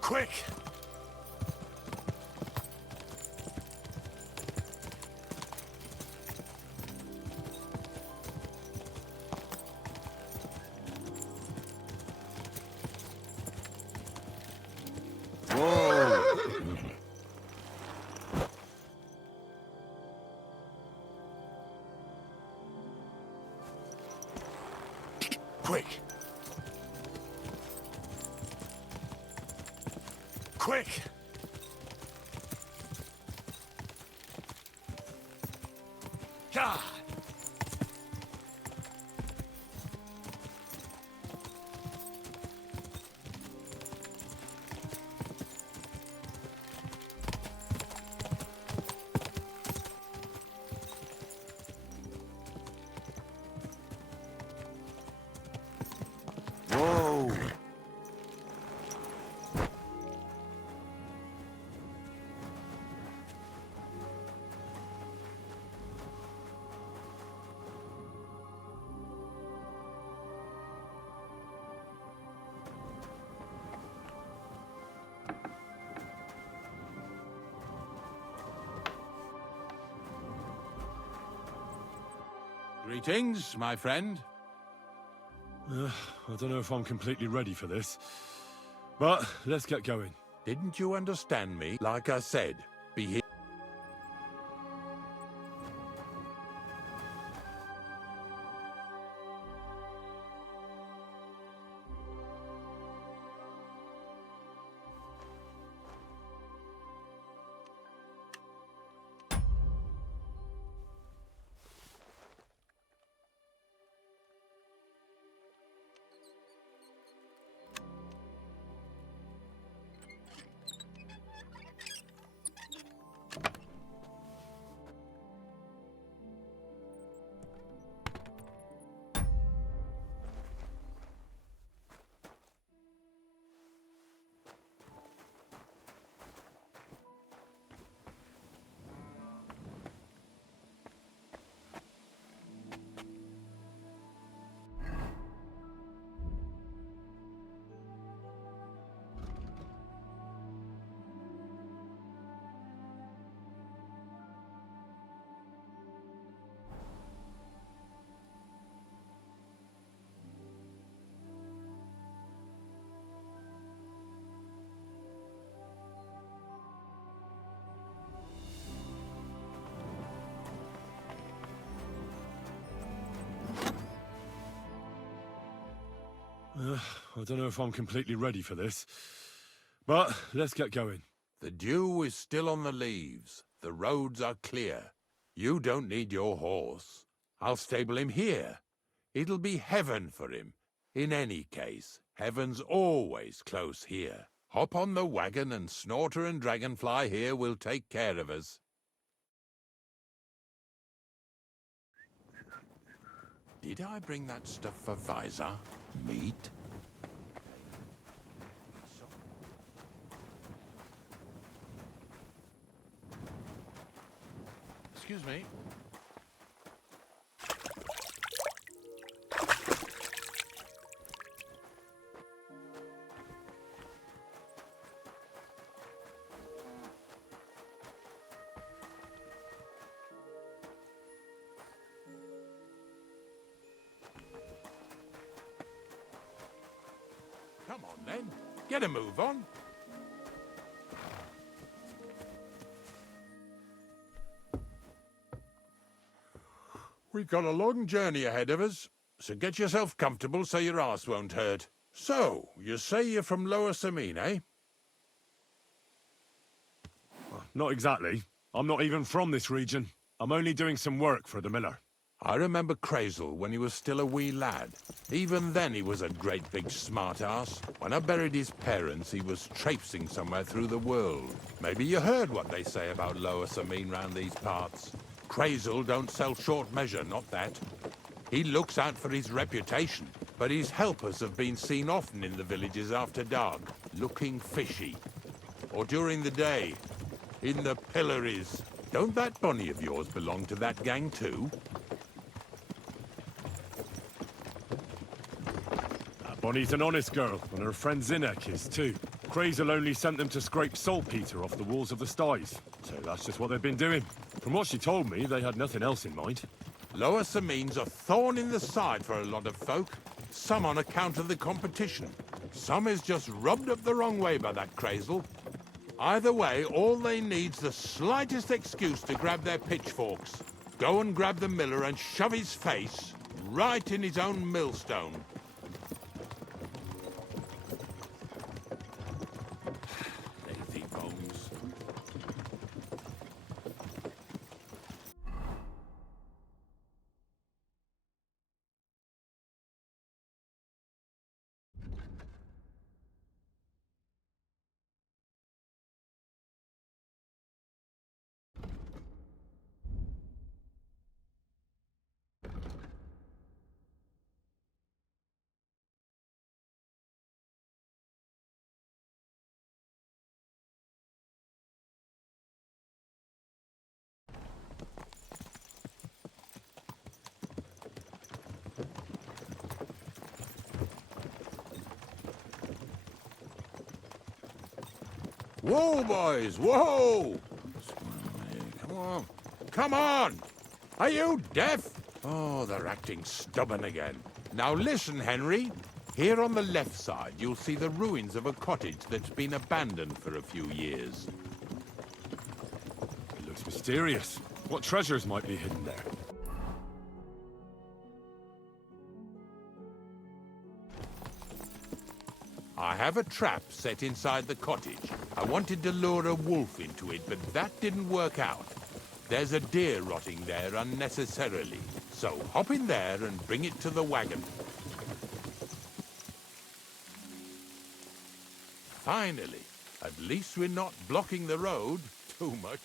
Quick! Whoa! Quick! Quick! God! Whoa! Greetings, my friend. I don't know if I'm completely ready for this, but let's get going. Didn't you understand me? Like I said, be here. I don't know if I'm completely ready for this, but let's get going. The dew is still on the leaves. The roads are clear. You don't need your horse. I'll stable him here. It'll be heaven for him. In any case, heaven's always close here. Hop on the wagon and Snorter and Dragonfly here will take care of us. Did I bring that stuff for Visor? Meat? Excuse me. Come on, then. Get a move on. We've got a long journey ahead of us, so get yourself comfortable so your arse won't hurt. So, you say you're from Lower Samine, eh? Not exactly. I'm not even from this region. I'm only doing some work for the miller. I remember Crazel when he was still a wee lad. Even then he was a great big smart-ass. When I buried his parents, he was traipsing somewhere through the world. Maybe you heard what they say about Lower Sameen round these parts. Crazel don't sell short measure, not that. He looks out for his reputation, but his helpers have been seen often in the villages after dark, looking fishy. Or during the day, in the pillories. Don't that bunny of yours belong to that gang too? Bonnie's an honest girl, and her friend Zinnek is too. Crazel only sent them to scrape saltpeter off the walls of the sties, so that's just what they've been doing. From what she told me, they had nothing else in mind. Lower Sameen's a thorn in the side for a lot of folk. Some on account of the competition. Some is just rubbed up the wrong way by that Crazel. Either way, all they need's the slightest excuse to grab their pitchforks. Go and grab the miller and shove his face right in his own millstone. Lazy bones. Whoa, boys, whoa! Come on, come on! Are you deaf? Oh, they're acting stubborn again. Now listen, Henry. Here on the left side, you'll see the ruins of a cottage that's been abandoned for a few years. It looks mysterious. What treasures might be hidden there? I have a trap set inside the cottage. I wanted to lure a wolf into it, but that didn't work out. There's a deer rotting there unnecessarily. So hop in there and bring it to the wagon. Finally, at least we're not blocking the road too much.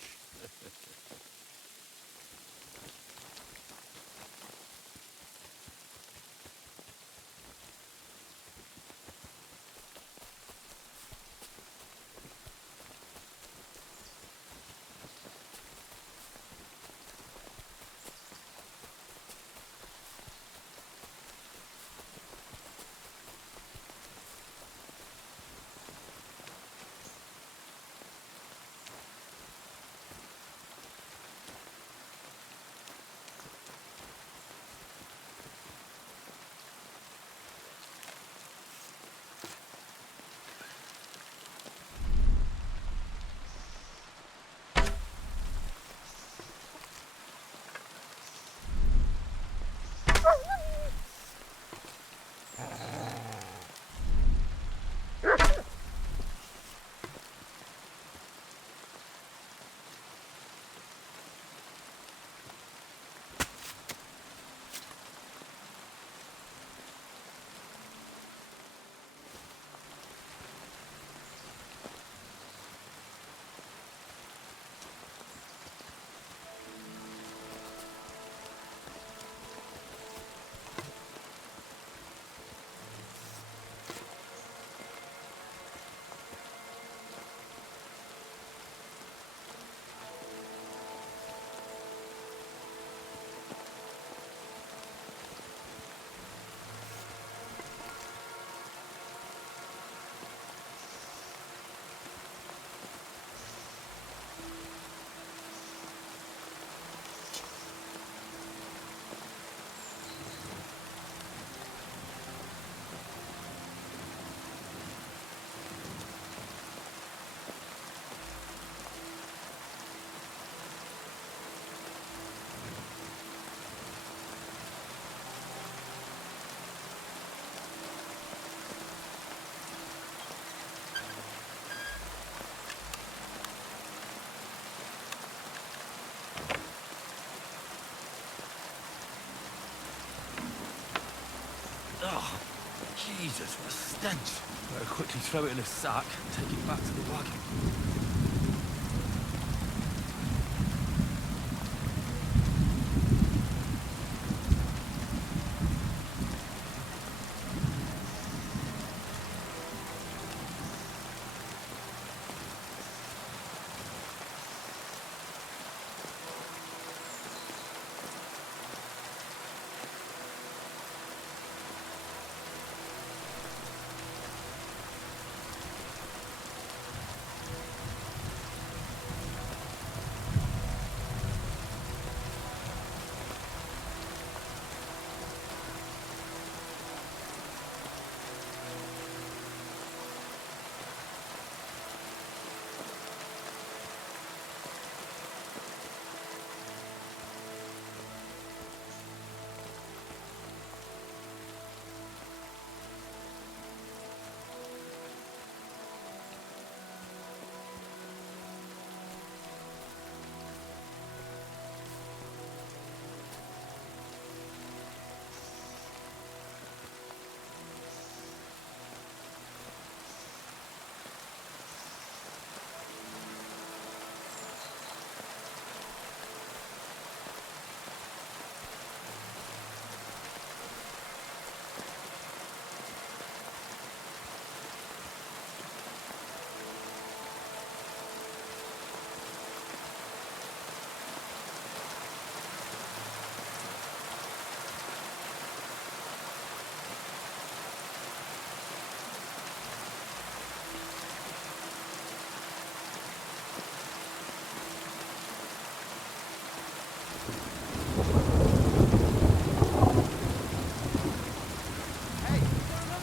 Jesus, what a stench. Better quickly throw it in a sack and take it back to the wagon.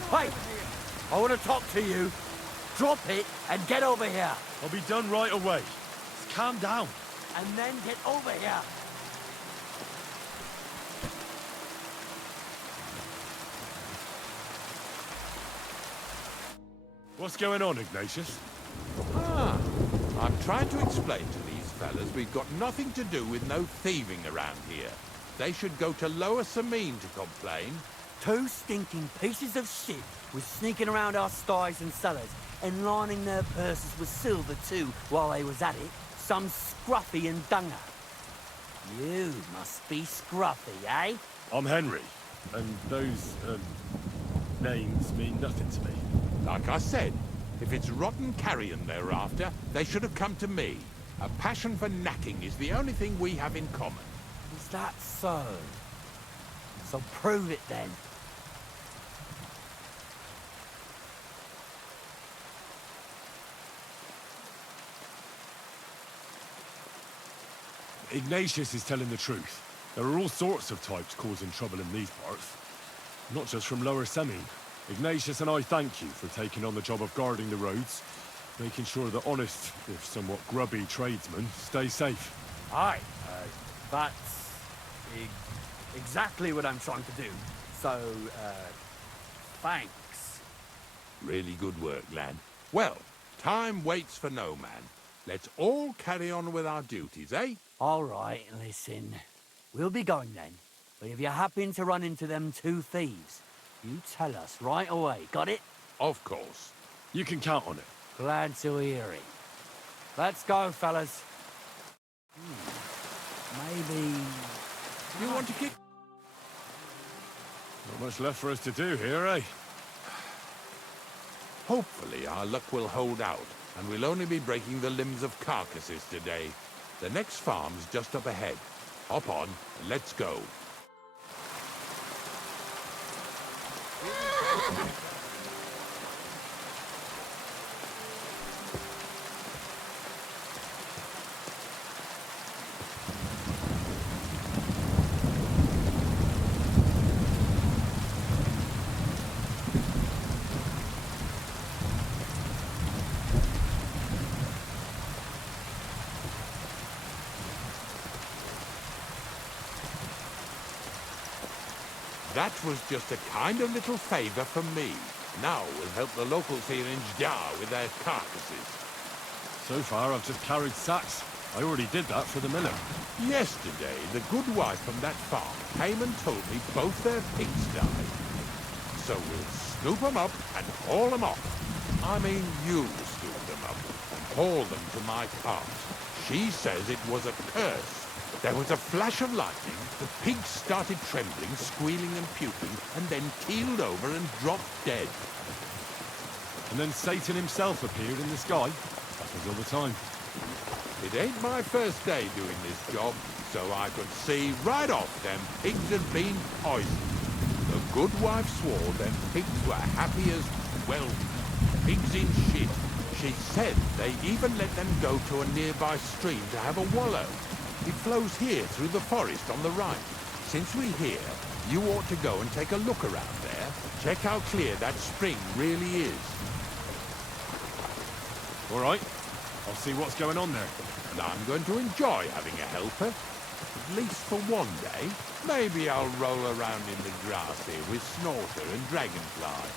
Hey, I want to talk to you. Drop it and get over here. I'll be done right away. Just calm down. And then get over here. What's going on, Ignatius? Ah, I'm trying to explain to these fellas we've got nothing to do with no thieving around here. They should go to Lower Samine to complain. Two stinking pieces of shit was sneaking around our sties and cellars and lining their purses with silver too while they was at it. Some scruffy and dunger. You must be scruffy, eh? I'm Henry, and those, names mean nothing to me. Like I said, if it's rotten carrion they're after, they should have come to me. A passion for knacking is the only thing we have in common. Is that so? So prove it then. Ignatius is telling the truth. There are all sorts of types causing trouble in these parts. Not just from Lower Samine. Ignatius and I thank you for taking on the job of guarding the roads, making sure that honest, if somewhat grubby tradesmen stay safe. Aye, that's exactly what I'm trying to do. So, thanks. Really good work, lad. Well, time waits for no man. Let's all carry on with our duties, eh? All right, listen. We'll be going then. But if you happen to run into them two thieves, you tell us right away, got it? Of course. You can count on it. Glad to hear it. Let's go, fellas. Maybe... You want to kick? Not much left for us to do here, eh? Hopefully our luck will hold out, and we'll only be breaking the limbs of carcasses today. The next farm's just up ahead. Hop on, and let's go. That was just a kind of little favour from me. Now we'll help the locals here in Jdar with their carcasses. So far, I've just carried sacks. I already did that for the miller. Yesterday, the good wife from that farm came and told me both their pigs died. So we'll scoop 'em up and haul 'em off. I mean, you scoop them up and haul them to my cart. She says it was a curse. There was a flash of lightning, the pigs started trembling, squealing and puking, and then keeled over and dropped dead. And then Satan himself appeared in the sky. Happens all the time. It ain't my first day doing this job, so I could see right off them pigs had been poisoned. The good wife swore them pigs were happy as, well, pigs in shit. She said they even let them go to a nearby stream to have a wallow. It flows here through the forest on the right. Since we're here, you ought to go and take a look around there. Check how clear that spring really is. All right. I'll see what's going on there. And I'm going to enjoy having a helper. At least for one day. Maybe I'll roll around in the grass here with Snorter and Dragonfly.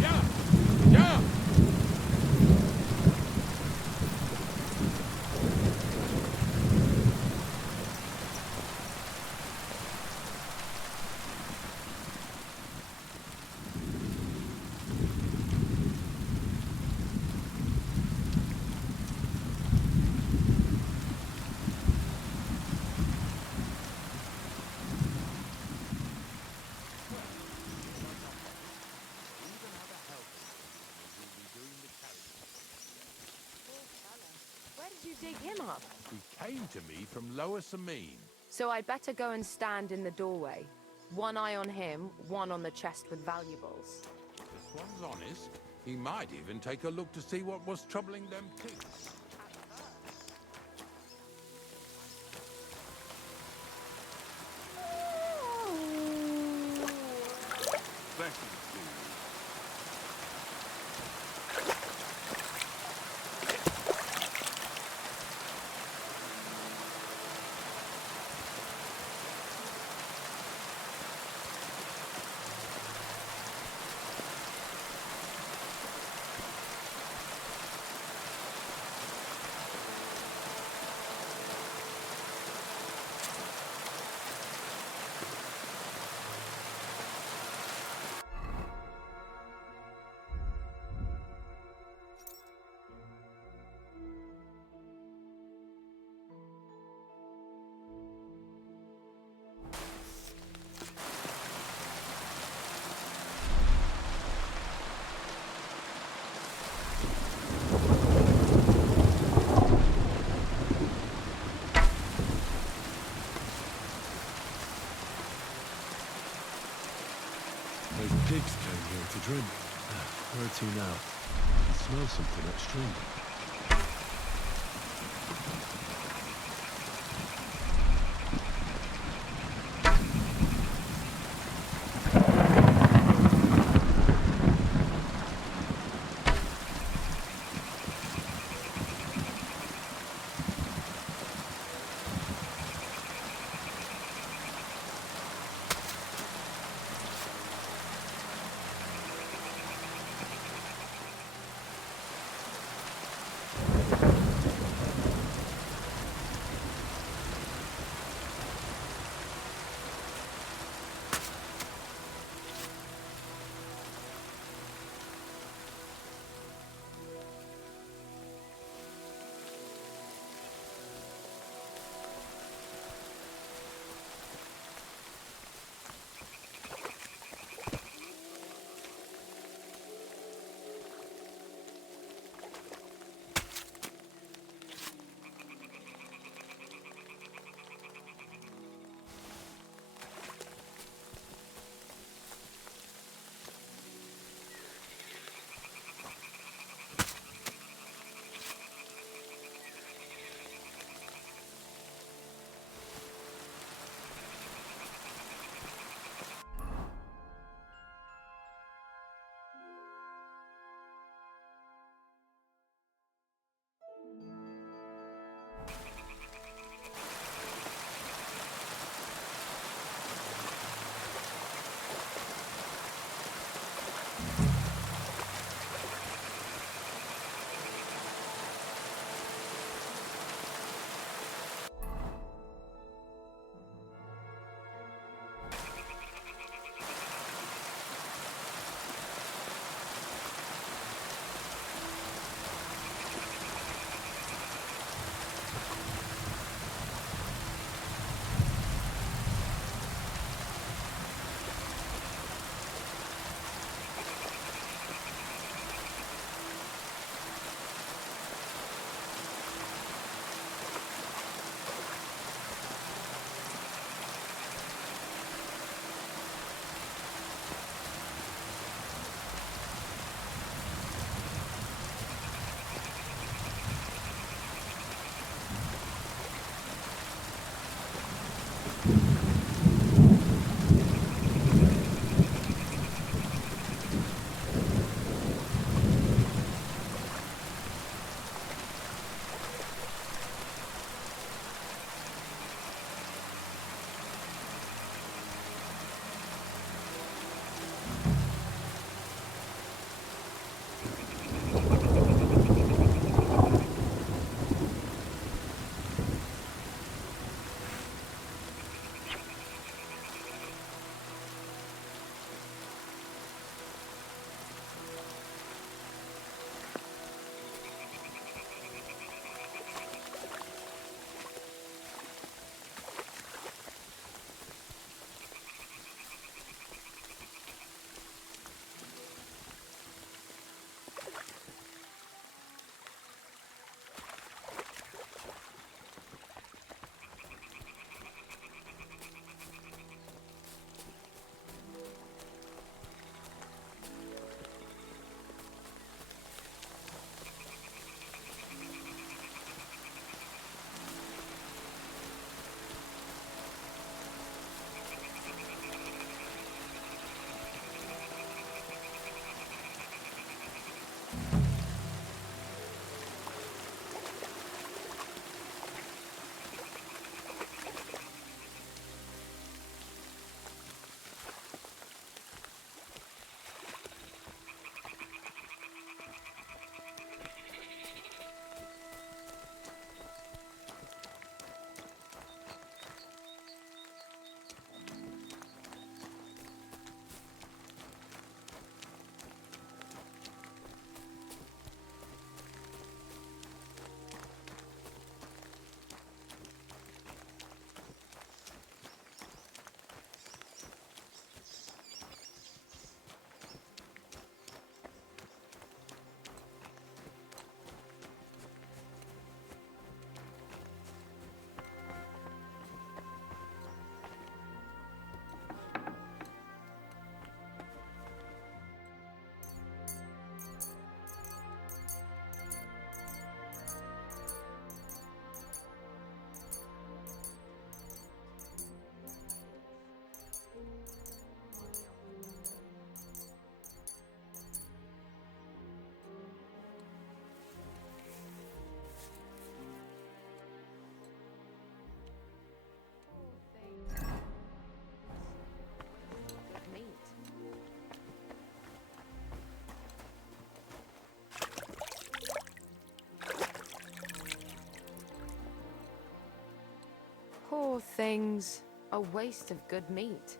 Yeah! Yeah! Where did you dig him up? He came to me from Lower Samine. So I'd better go and stand in the doorway. One eye on him, one on the chest with valuables. This one's honest. He might even take a look to see what was troubling them pigs. Those pigs came here to drink. Where to now? I smell something upstream. Poor things. A waste of good meat.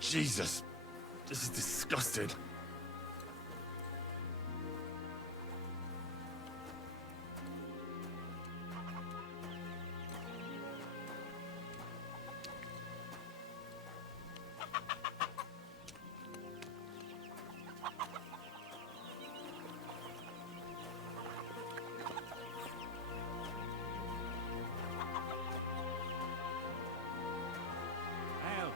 Jesus, this is disgusting. Hell.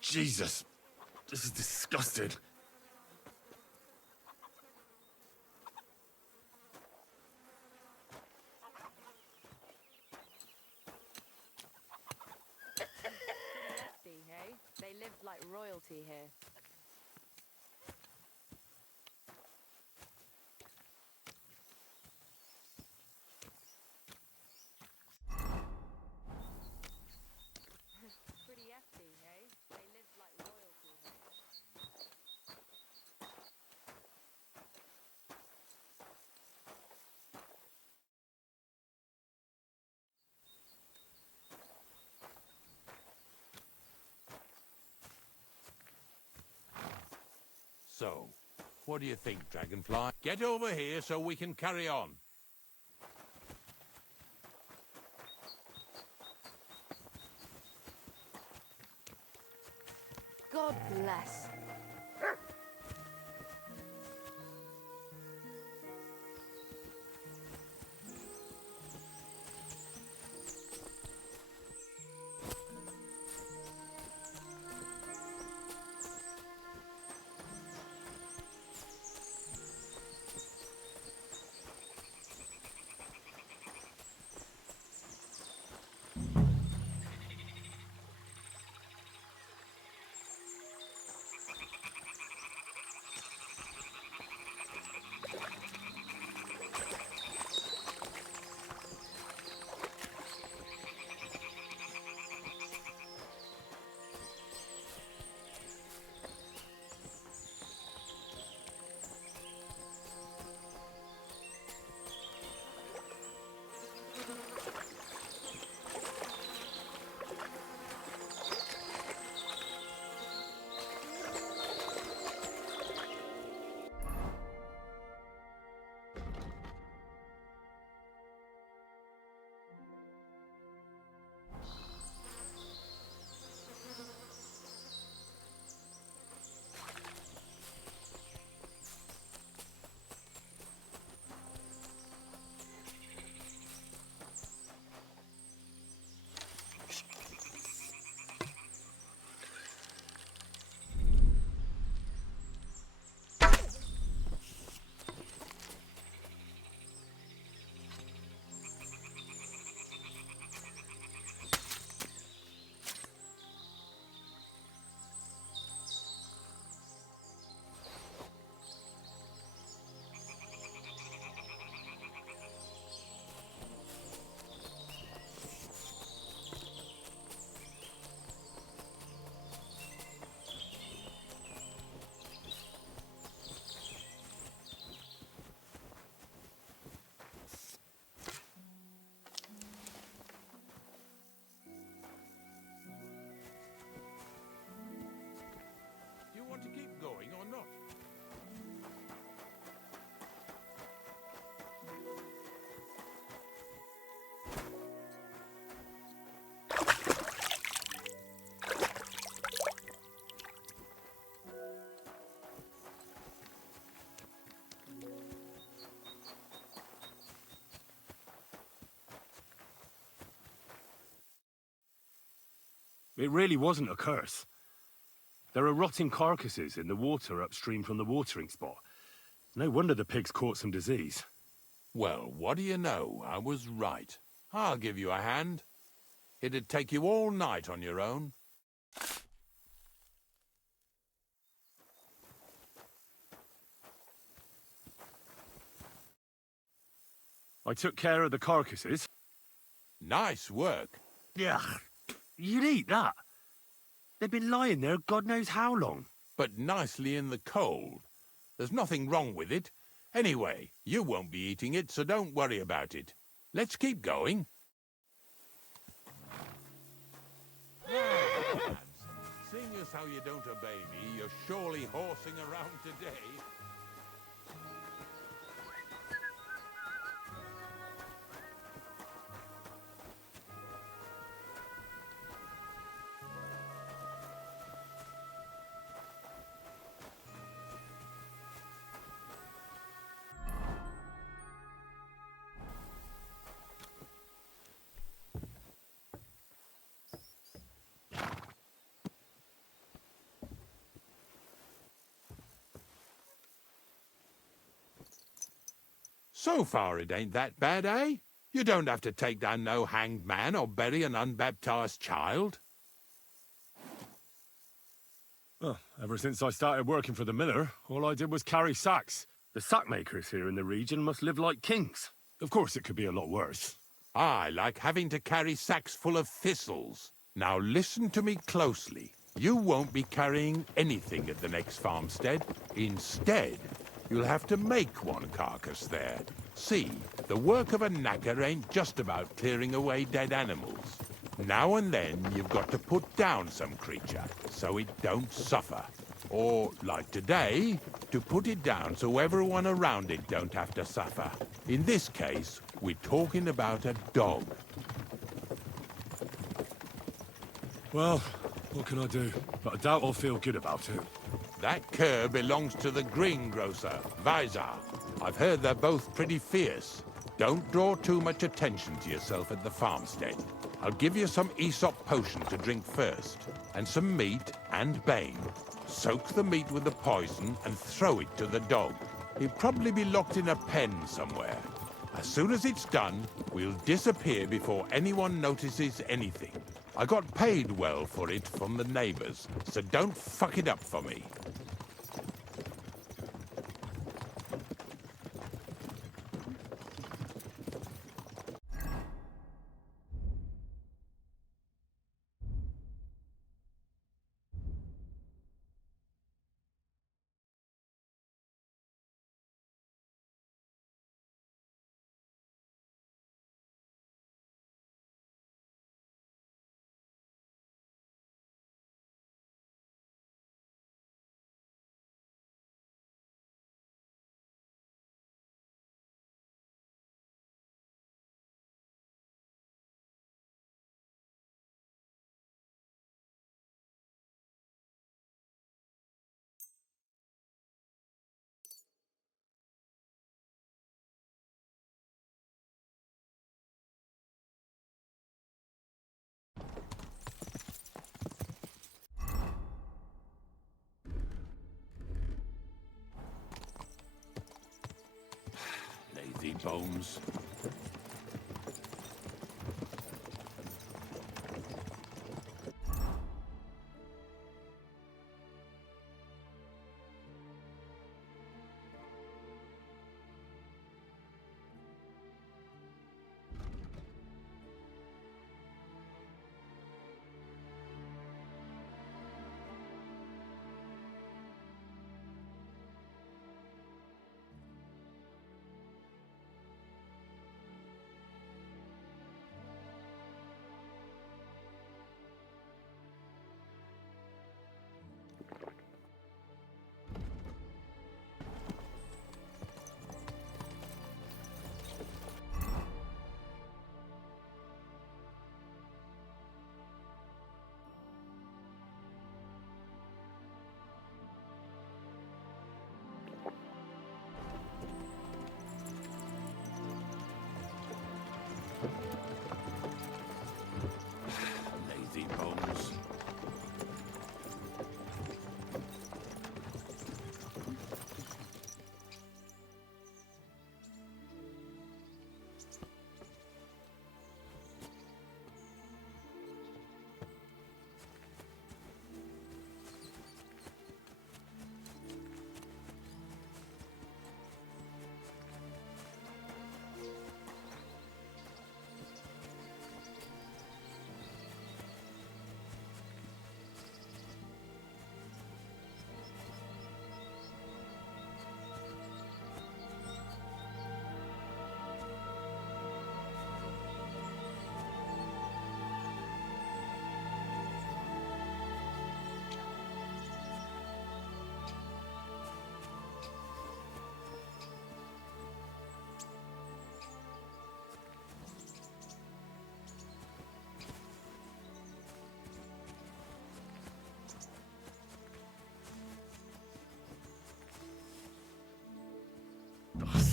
Jesus, this is disgusting. Hefty, hey? They lived like royalty here. Pretty hefty, hey? They lived like royalty here. So, what do you think, Dragonfly? Get over here so we can carry on. God bless. It really wasn't a curse. There are rotting carcasses in the water upstream from the watering spot. No wonder the pigs caught some disease. Well, what do you know? I was right. I'll give you a hand. It'd take you all night on your own. I took care of the carcasses. Nice work. Yeah, you'd eat that. They've been lying there God knows how long. But nicely in the cold. There's nothing wrong with it. Anyway, you won't be eating it, so don't worry about it. Let's keep going. Seeing as how you don't obey me, you're surely horsing around today. So far it ain't that bad, eh? You don't have to take down no hanged man or bury an unbaptized child. Well, ever since I started working for the miller, all I did was carry sacks. The sack makers here in the region must live like kings. Of course, it could be a lot worse. I like having to carry sacks full of thistles. Now listen to me closely. You won't be carrying anything at the next farmstead. Instead, you'll have to make one carcass there. See, the work of a knacker ain't just about clearing away dead animals. Now and then, you've got to put down some creature, so it don't suffer. Or, like today, to put it down so everyone around it don't have to suffer. In this case, we're talking about a dog. Well, what can I do? But I doubt I'll feel good about it. That cur belongs to the greengrocer, Vizar. I've heard they're both pretty fierce. Don't draw too much attention to yourself at the farmstead. I'll give you some Aesop potion to drink first, and some meat and bane. Soak the meat with the poison and throw it to the dog. He'll probably be locked in a pen somewhere. As soon as it's done, we'll disappear before anyone notices anything. I got paid well for it from the neighbors, so don't fuck it up for me. Lazy bones.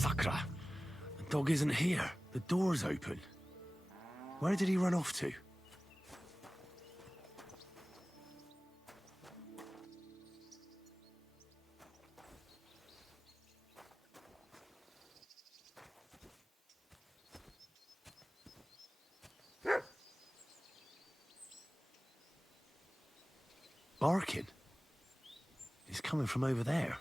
Sakra! The dog isn't here. The door's open. Where did he run off to? Barking. It's coming from over there.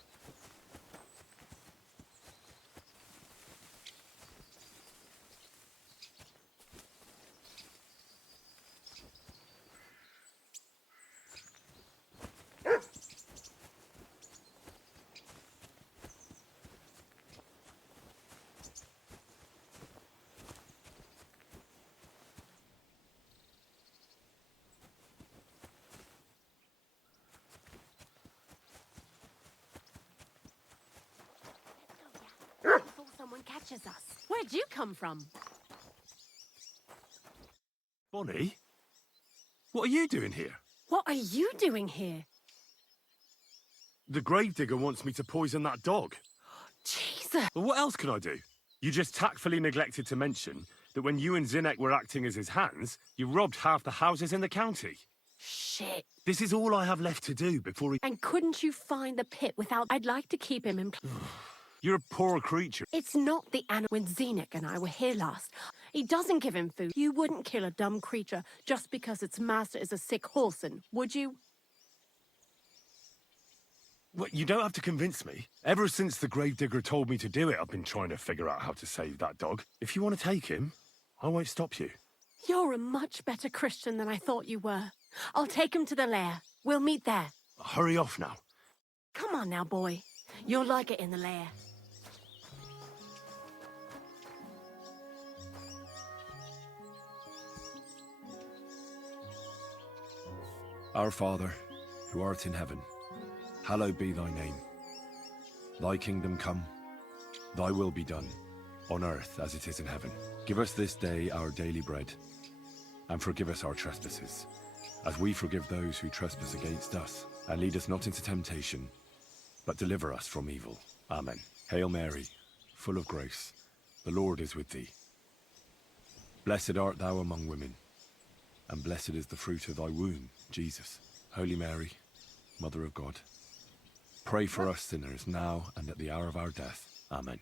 Before someone catches us. Where'd you come from? Bonnie? What are you doing here? What are you doing here? The gravedigger wants me to poison that dog. Jesus! Well, what else can I do? You just tactfully neglected to mention that when you and Zinnek were acting as his hands, you robbed half the houses in the county. Shit. This is all I have left to do before he... And couldn't you find the pit without... I'd like to keep him in... You're a poor creature. It's not the animal. When Zennek and I were here last, he doesn't give him food. You wouldn't kill a dumb creature just because its master is a sick horseman, would you? Well, you don't have to convince me. Ever since the gravedigger told me to do it, I've been trying to figure out how to save that dog. If you want to take him, I won't stop you. You're a much better Christian than I thought you were. I'll take him to the lair. We'll meet there. Hurry off now. Come on now, boy. You'll like it in the lair. Our Father, who art in heaven, hallowed be thy name. Thy kingdom come, thy will be done, on earth as it is in heaven. Give us this day our daily bread, and forgive us our trespasses, as we forgive those who trespass against us. And lead us not into temptation, but deliver us from evil. Amen. Hail Mary, full of grace, the Lord is with thee. Blessed art thou among women, and blessed is the fruit of thy womb, Jesus. Holy Mary, Mother of God, pray for us sinners now and at the hour of our death. Amen.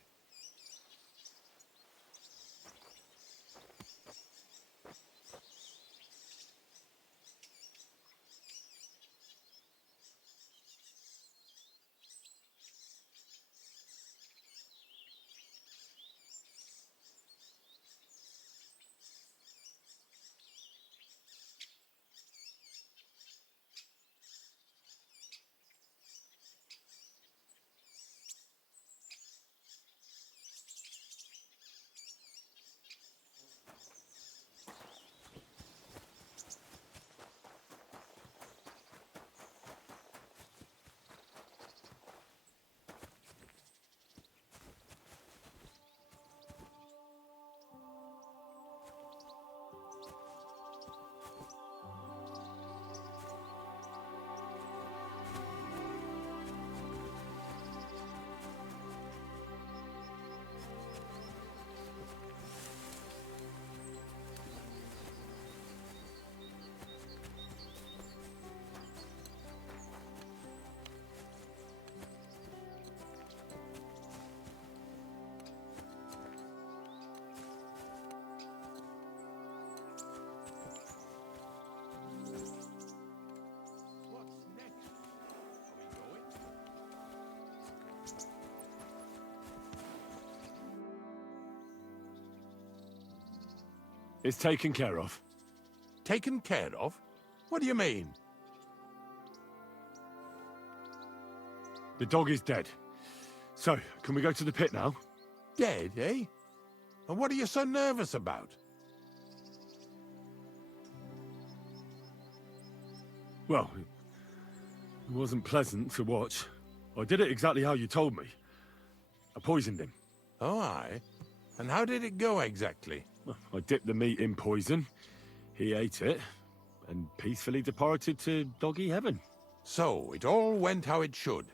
It's taken care of. Taken care of? What do you mean? The dog is dead. So, can we go to the pit now? Dead, eh? And what are you so nervous about? Well, it wasn't pleasant to watch. I did it exactly how you told me. I poisoned him. Oh, aye. And how did it go exactly? I dipped the meat in poison. He ate it, and peacefully departed to doggy heaven. So, it all went how it should.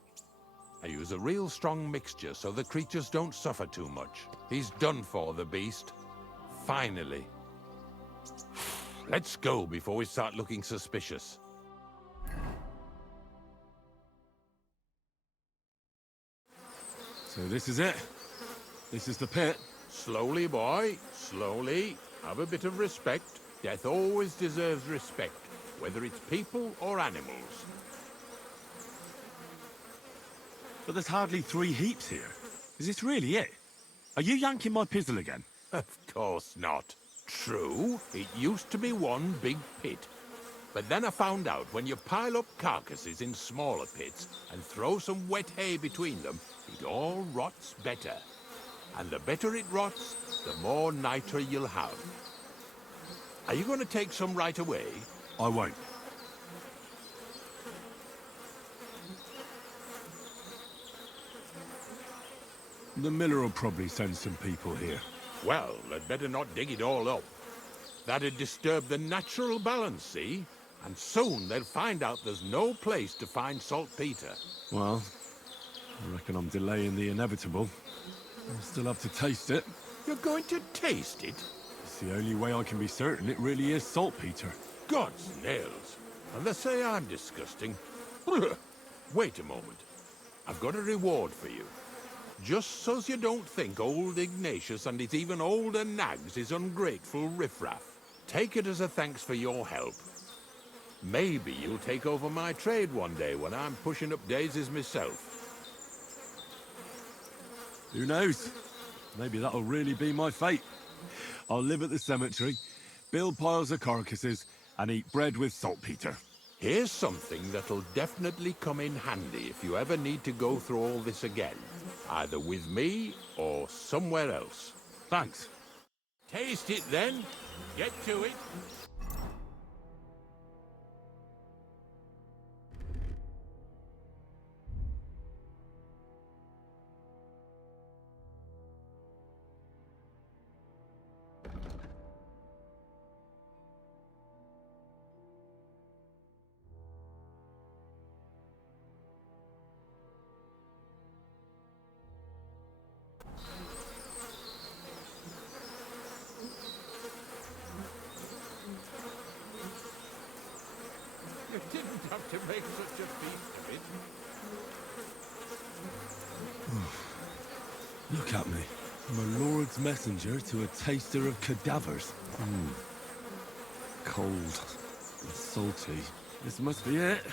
I use a real strong mixture so the creatures don't suffer too much. He's done for, the beast. Finally. Let's go before we start looking suspicious. So this is it? This is the pit? Slowly, boy. Slowly. Have a bit of respect. Death always deserves respect, whether it's people or animals. But there's hardly 3 heaps here. Is this really it? Are you yanking my pizzle again? Of course not. True, it used to be one big pit. But then I found out when you pile up carcasses in smaller pits and throw some wet hay between them, it all rots better. And the better it rots, the more niter you'll have. Are you going to take some right away? I won't. The miller will probably send some people here. Well, they'd better not dig it all up. That'd disturb the natural balance, see? And soon they'll find out there's no place to find saltpeter. Well, I reckon I'm delaying the inevitable. I'll still have to taste it. You're going to taste it? It's the only way I can be certain it really is saltpeter. God's nails. And they say I'm disgusting. Wait a moment. I've got a reward for you. Just so's you don't think old Ignatius and his even older nags is ungrateful riffraff. Take it as a thanks for your help. Maybe you'll take over my trade one day when I'm pushing up daisies myself. Who knows? Maybe that'll really be my fate. I'll live at the cemetery, build piles of carcasses, and eat bread with saltpeter. Here's something that'll definitely come in handy if you ever need to go through all this again. Either with me or somewhere else. Thanks. Taste it then. Get to it. You didn't have to make such a feast of it. Look at me. I'm a lord's messenger to a taster of cadavers. Cold and salty. This must be it.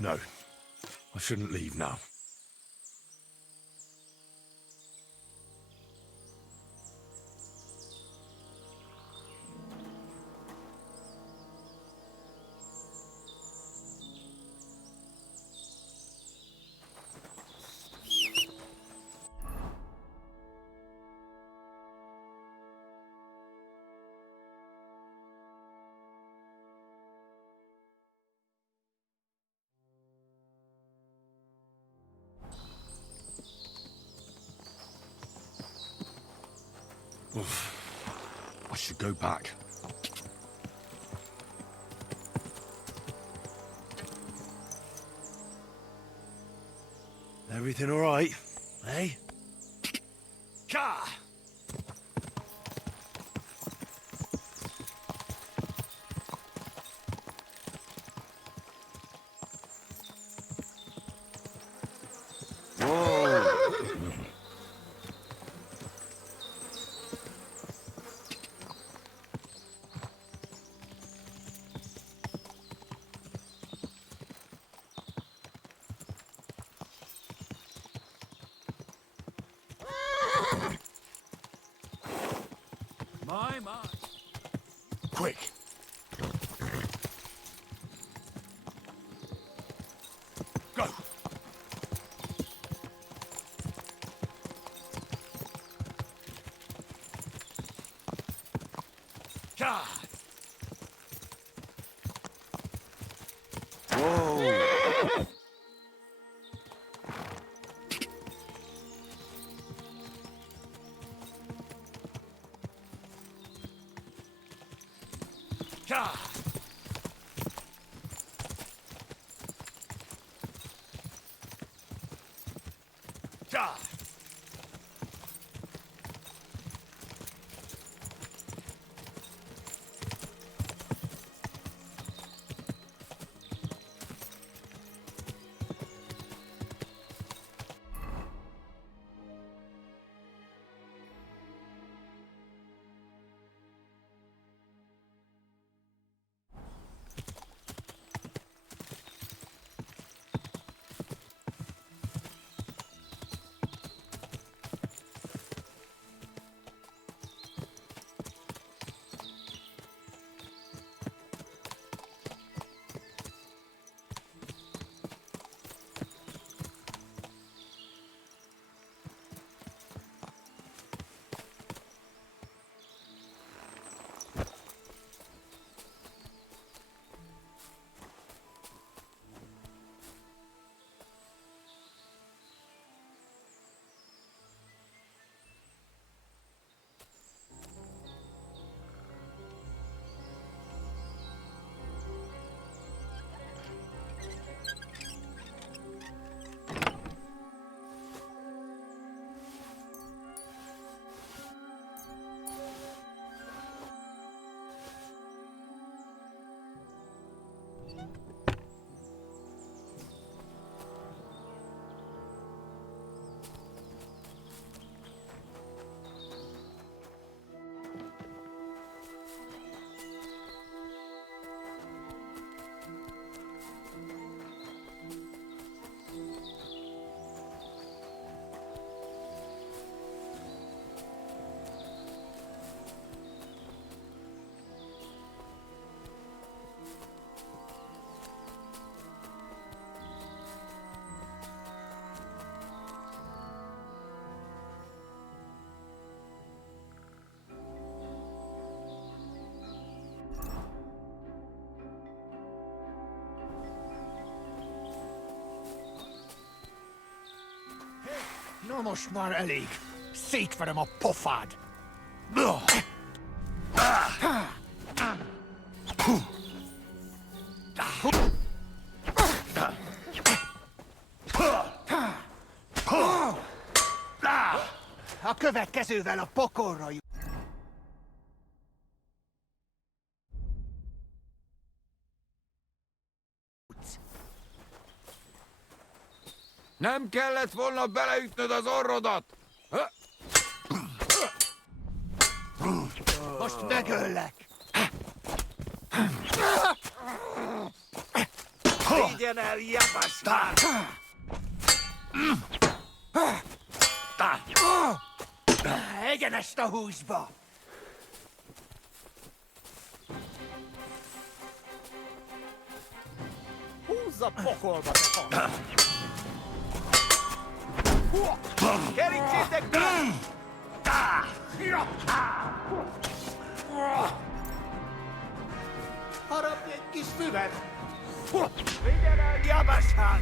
No, I shouldn't leave now. I should go back. Everything all right, eh? Ka! My. Quick! Go! Ka! Ka! Ka! Na most már elég. Szétverem a pofád. A következővel a pokolra jut. Nem kellett volna beleütnöd az orrodat! Most megöllek. Vigyen el, japasztár! Egyenest a húsba. Húzza pokolba, te fasz! Kerítsétek be! Harapj egy kis füvet. Vigyen el, japasztár!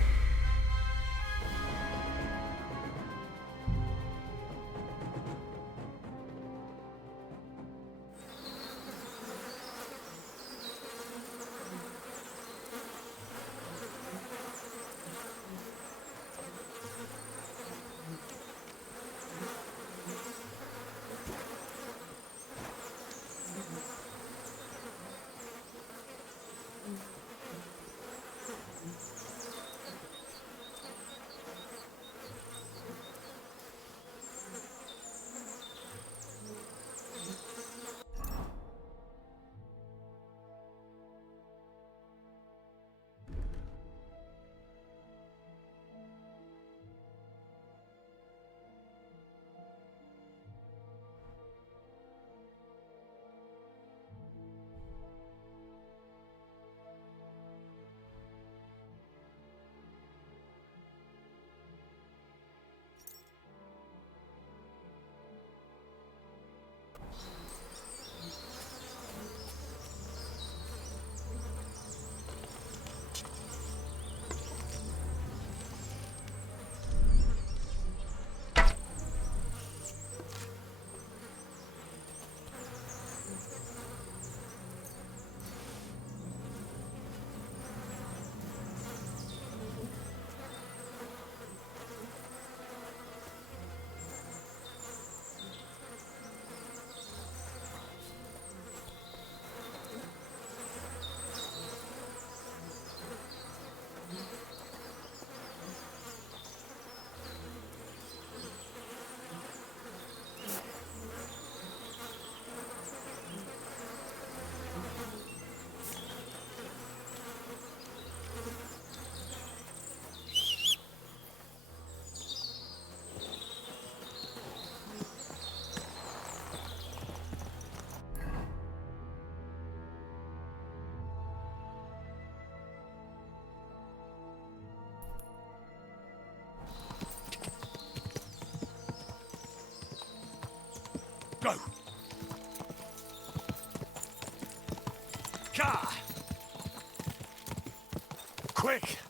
Quick!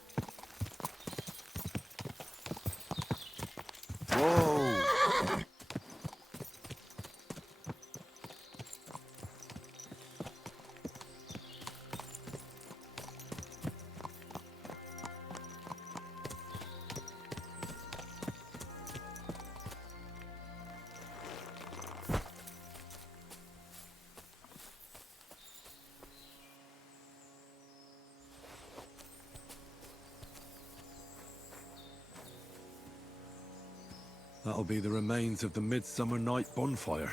That'll be the remains of the Midsummer Night bonfire.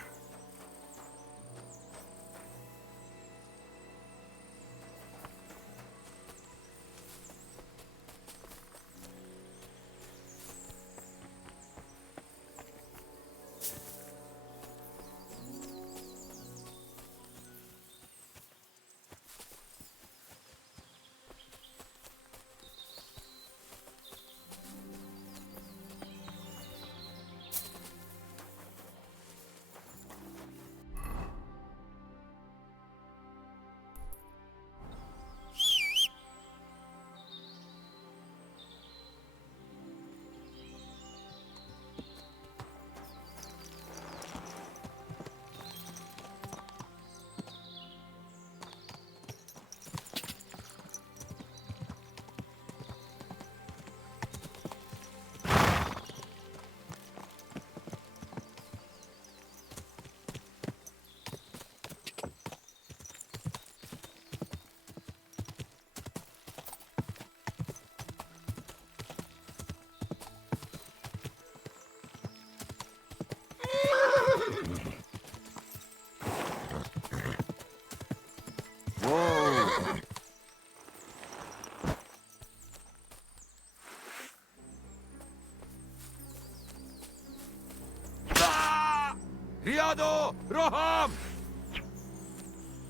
Riado! Roham!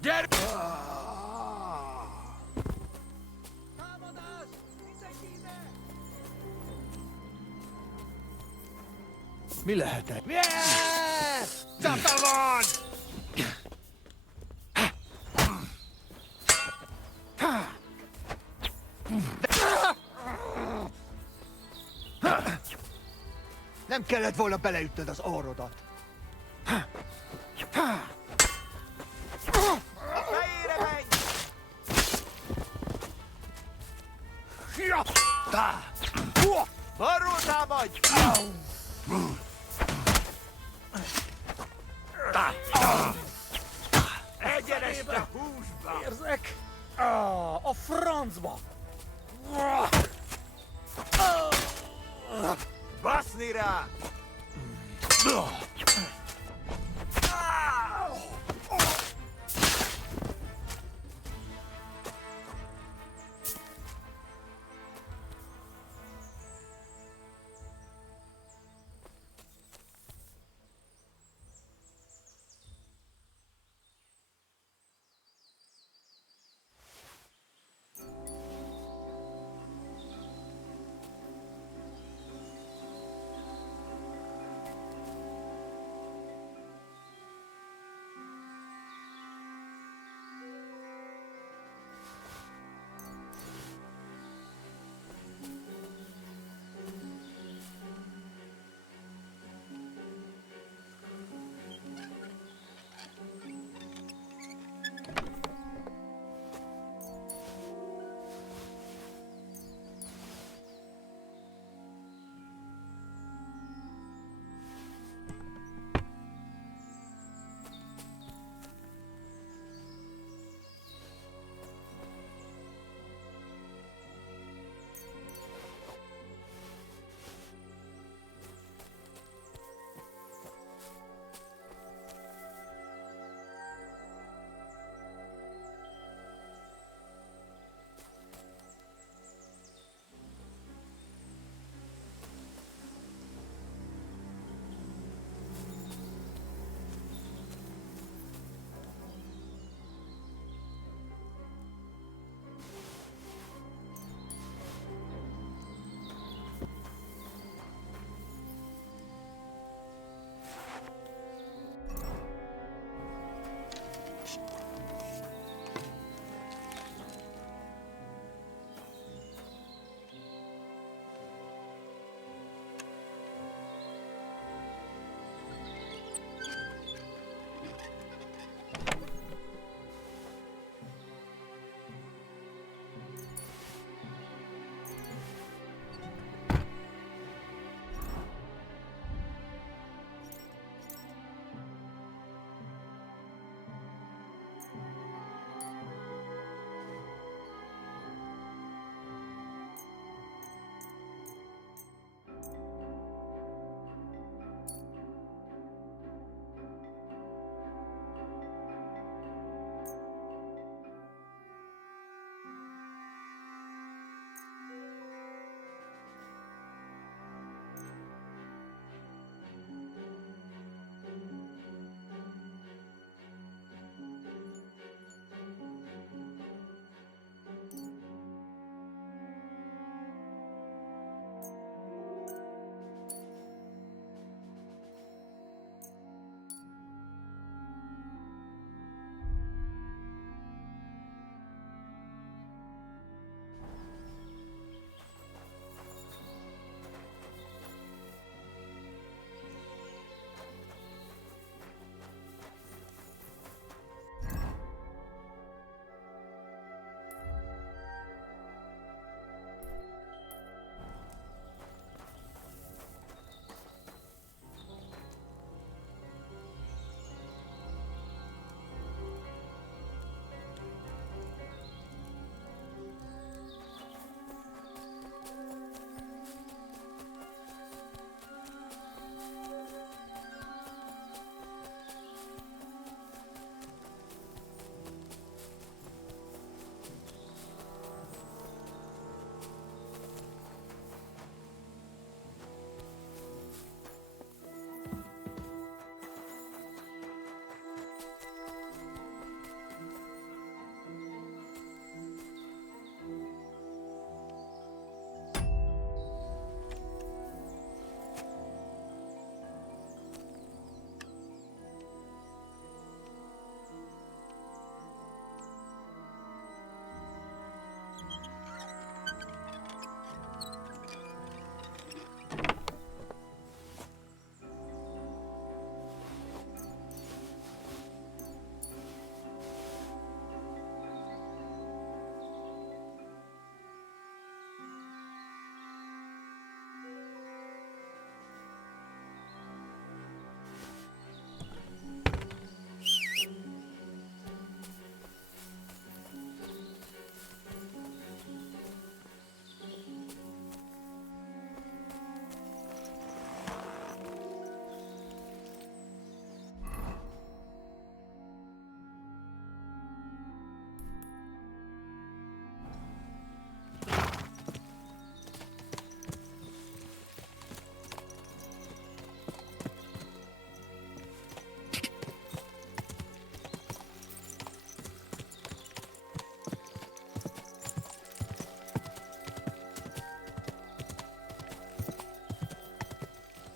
Get Mi lehet? Csata van! Nem kellett volna beleütnöd az orrodat. A fejére menj! Balról támadj! Egyenesre húsba! Érzek! A francba! Baszni rá!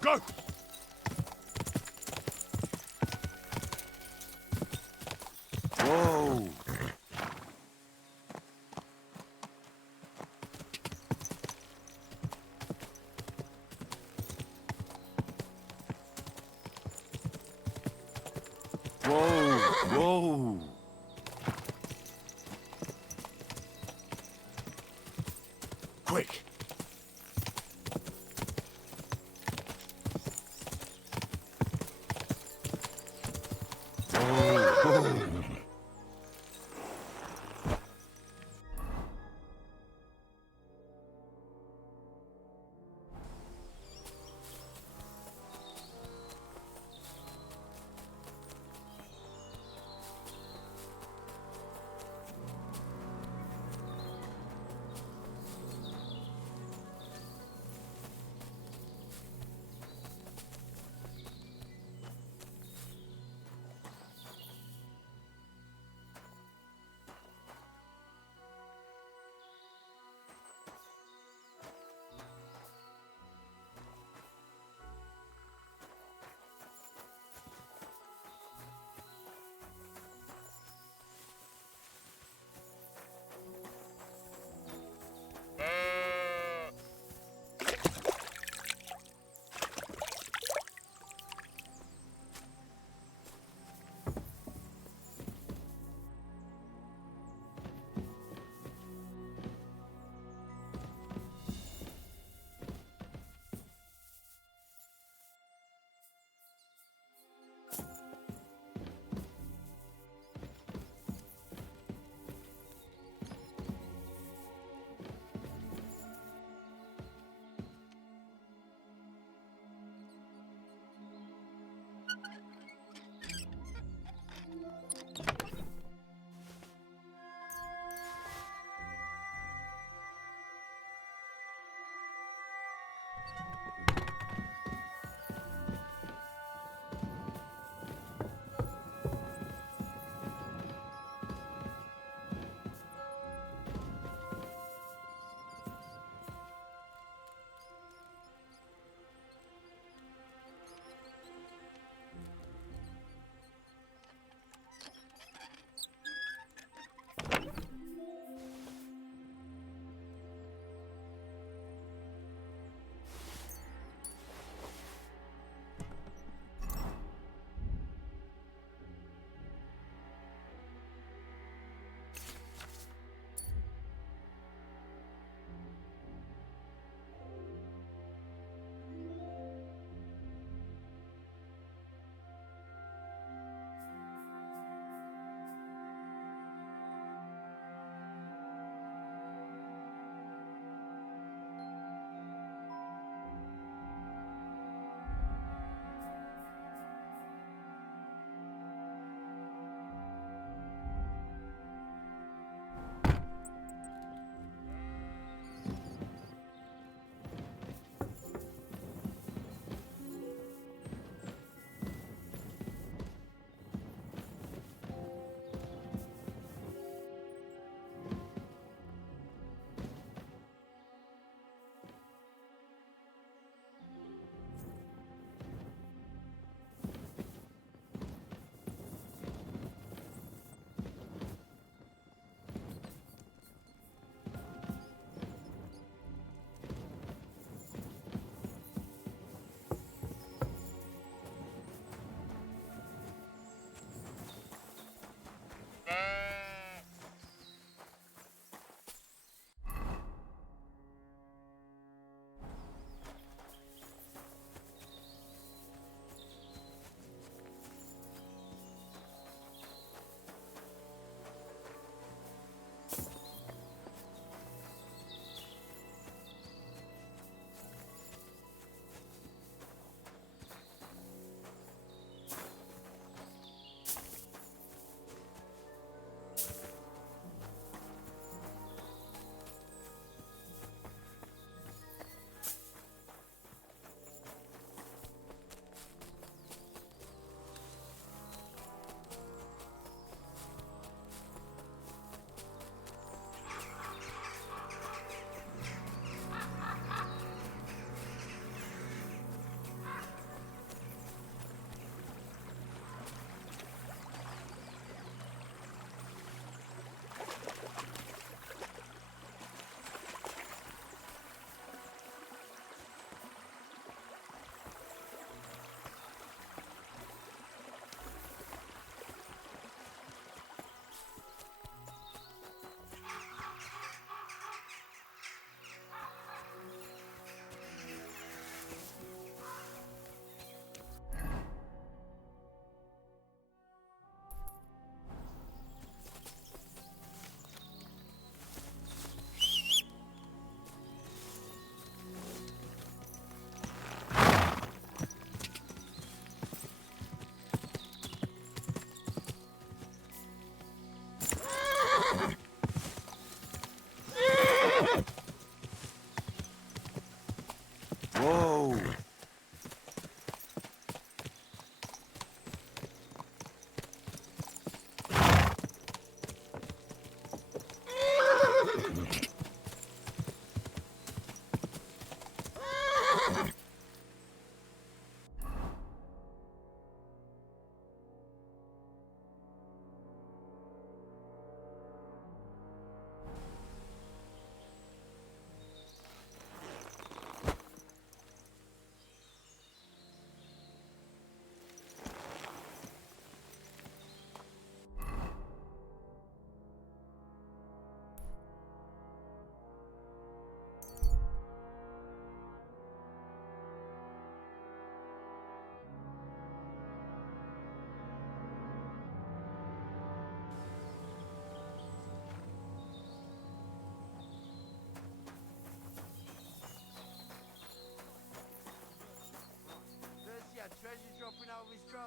Go! Whoa! Whoa! Whoa! Quick!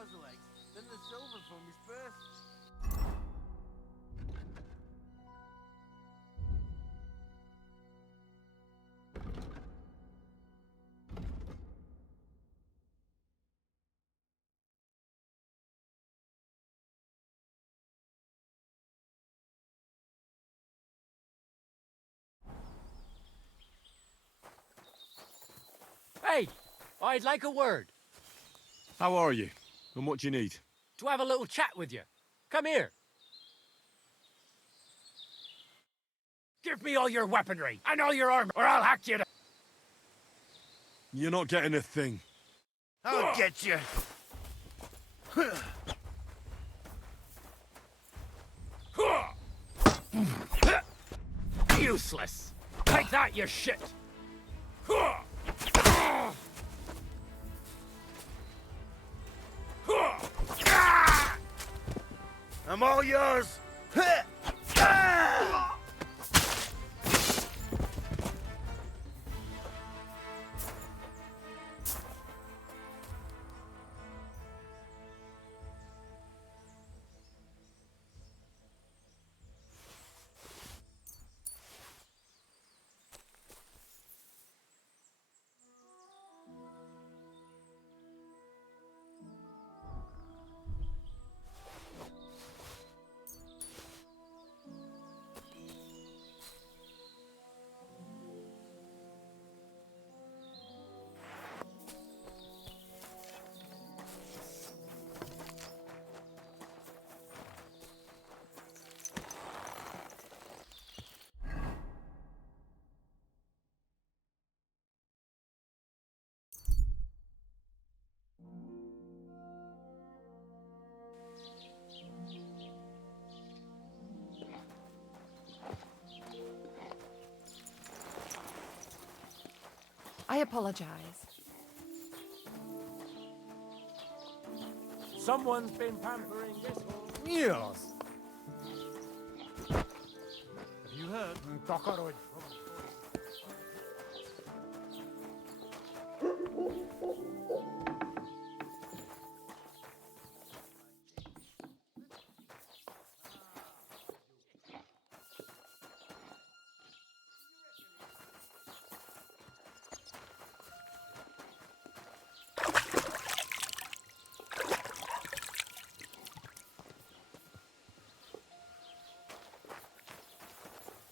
puzzle eggs than the silver from his purse. Hey, I'd like a word. How are you? And what do you need? To have a little chat with you. Come here. Give me all your weaponry and all your armor, or I'll hack you to... You're not getting a thing. I'll get you. Useless. Take that, you shit. I'm all yours. I apologize. Someone's been pampering this horse. Yes. Have you heard? Cockroach.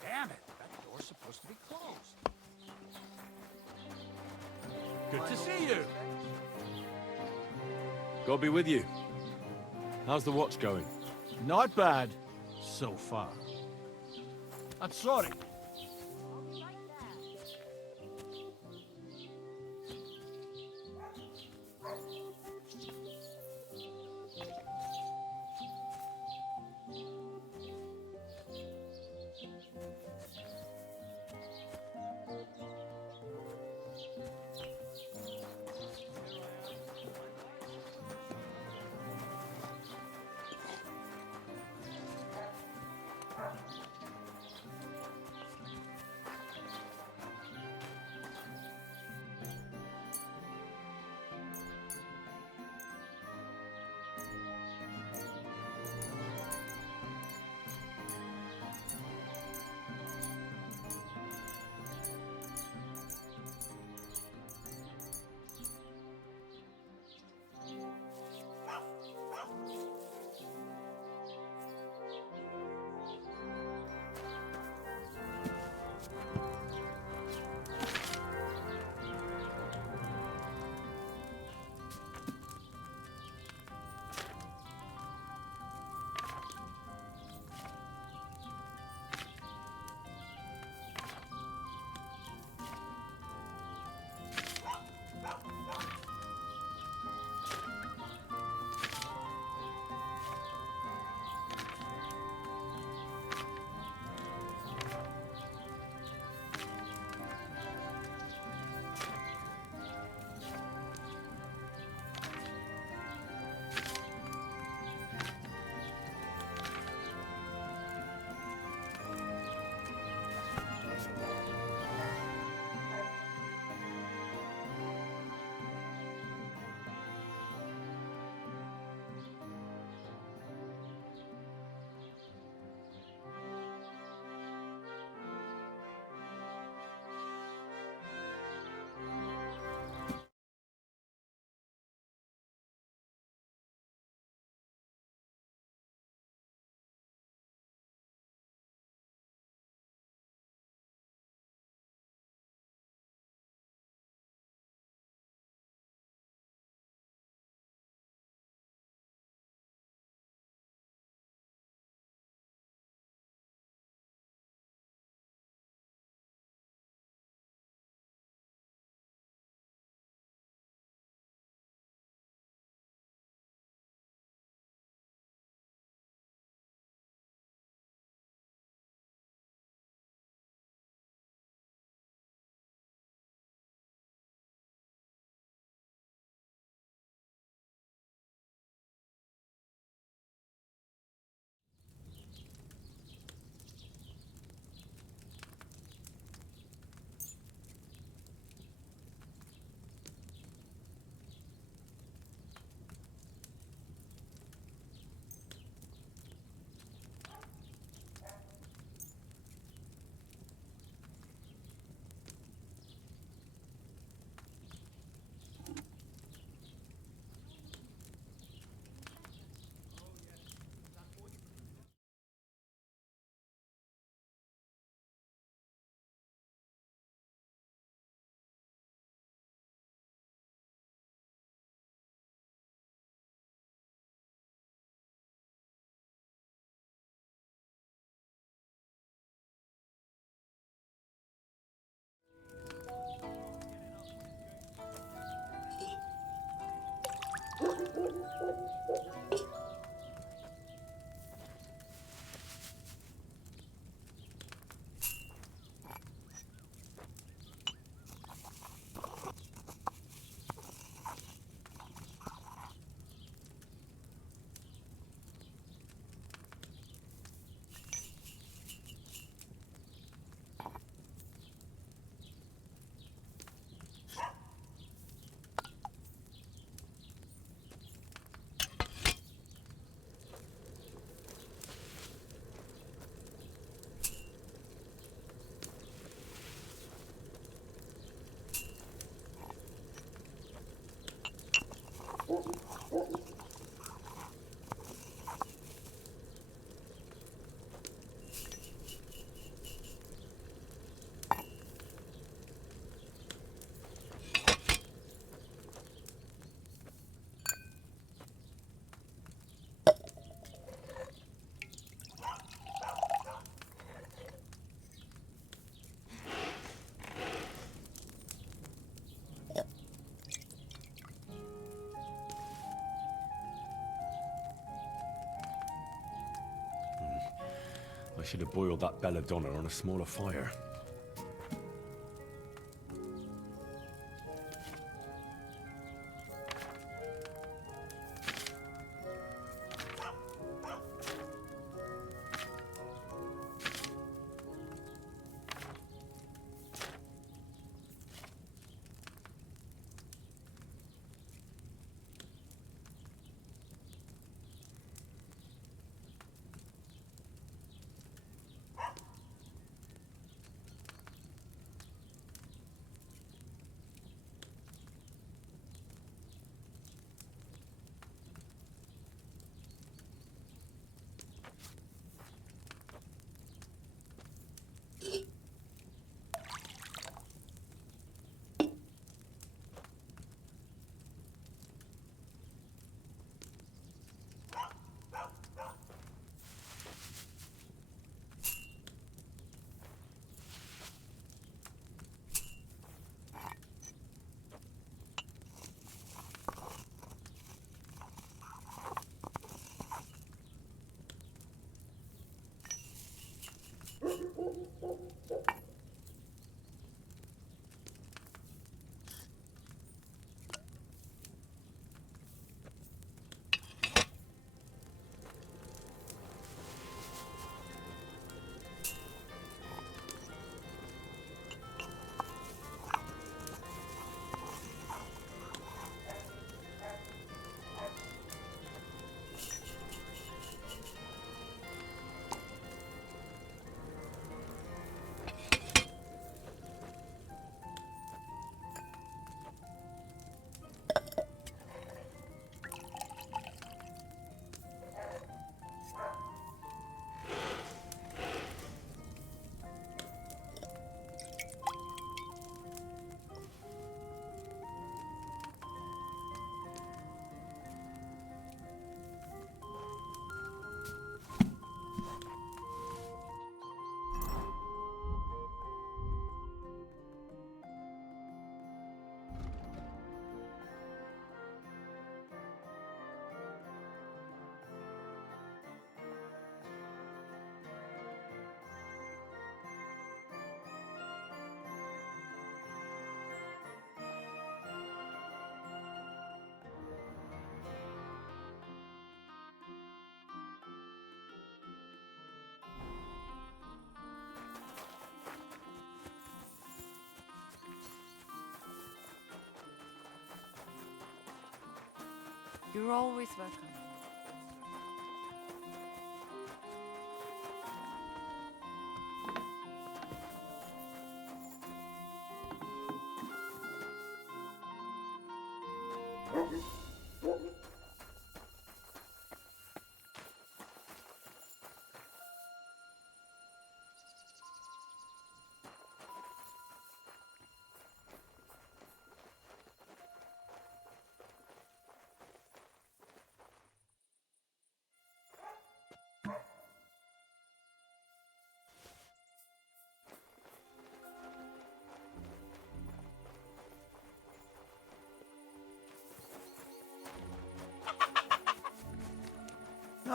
Damn it, that door's supposed to be closed. Good to see you. God be with you. How's the watch going? Not bad, so far. I'm sorry. I should have boiled that belladonna on a smaller fire. You're always welcome.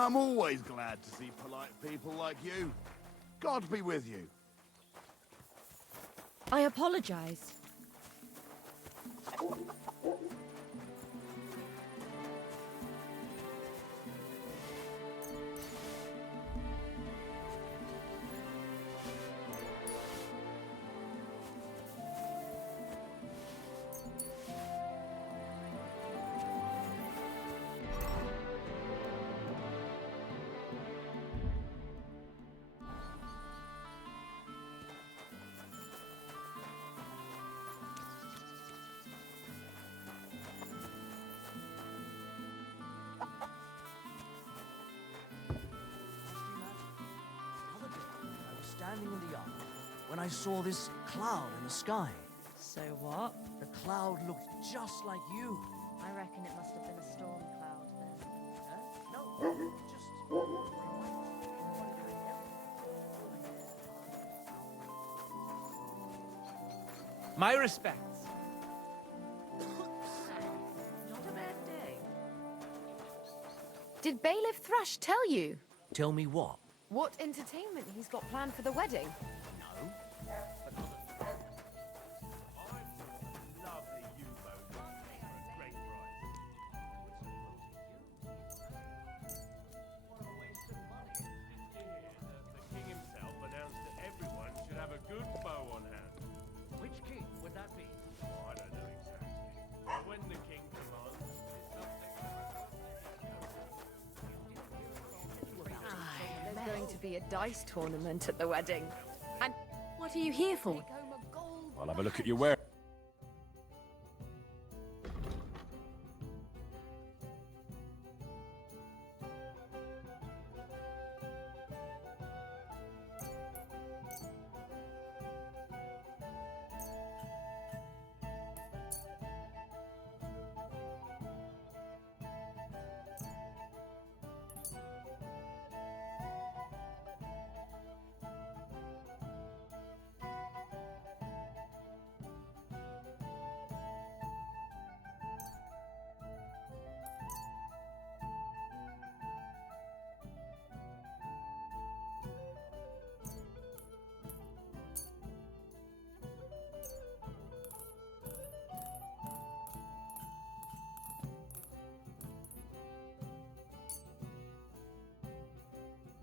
I'm always glad to see polite people like you. God be with you. I apologize. Standing in the yard when I saw this cloud in the sky. So what? The cloud looked just like you. I reckon it must have been a storm cloud then. No, just... My respects. Not a bad day. Did Bailiff Thrush tell you Tell me what? what entertainment he's got planned for the wedding? No. Lovely U-boat. For a great price. What a waste of money. Did you hear that the king himself announced that everyone should have a good bow on hand? Which king would that be? I don't know exactly. But when the king commands, it's something. There's going to be a dice tournament at the wedding. And What are you here for? take home a gold. I'll have a look at your wear.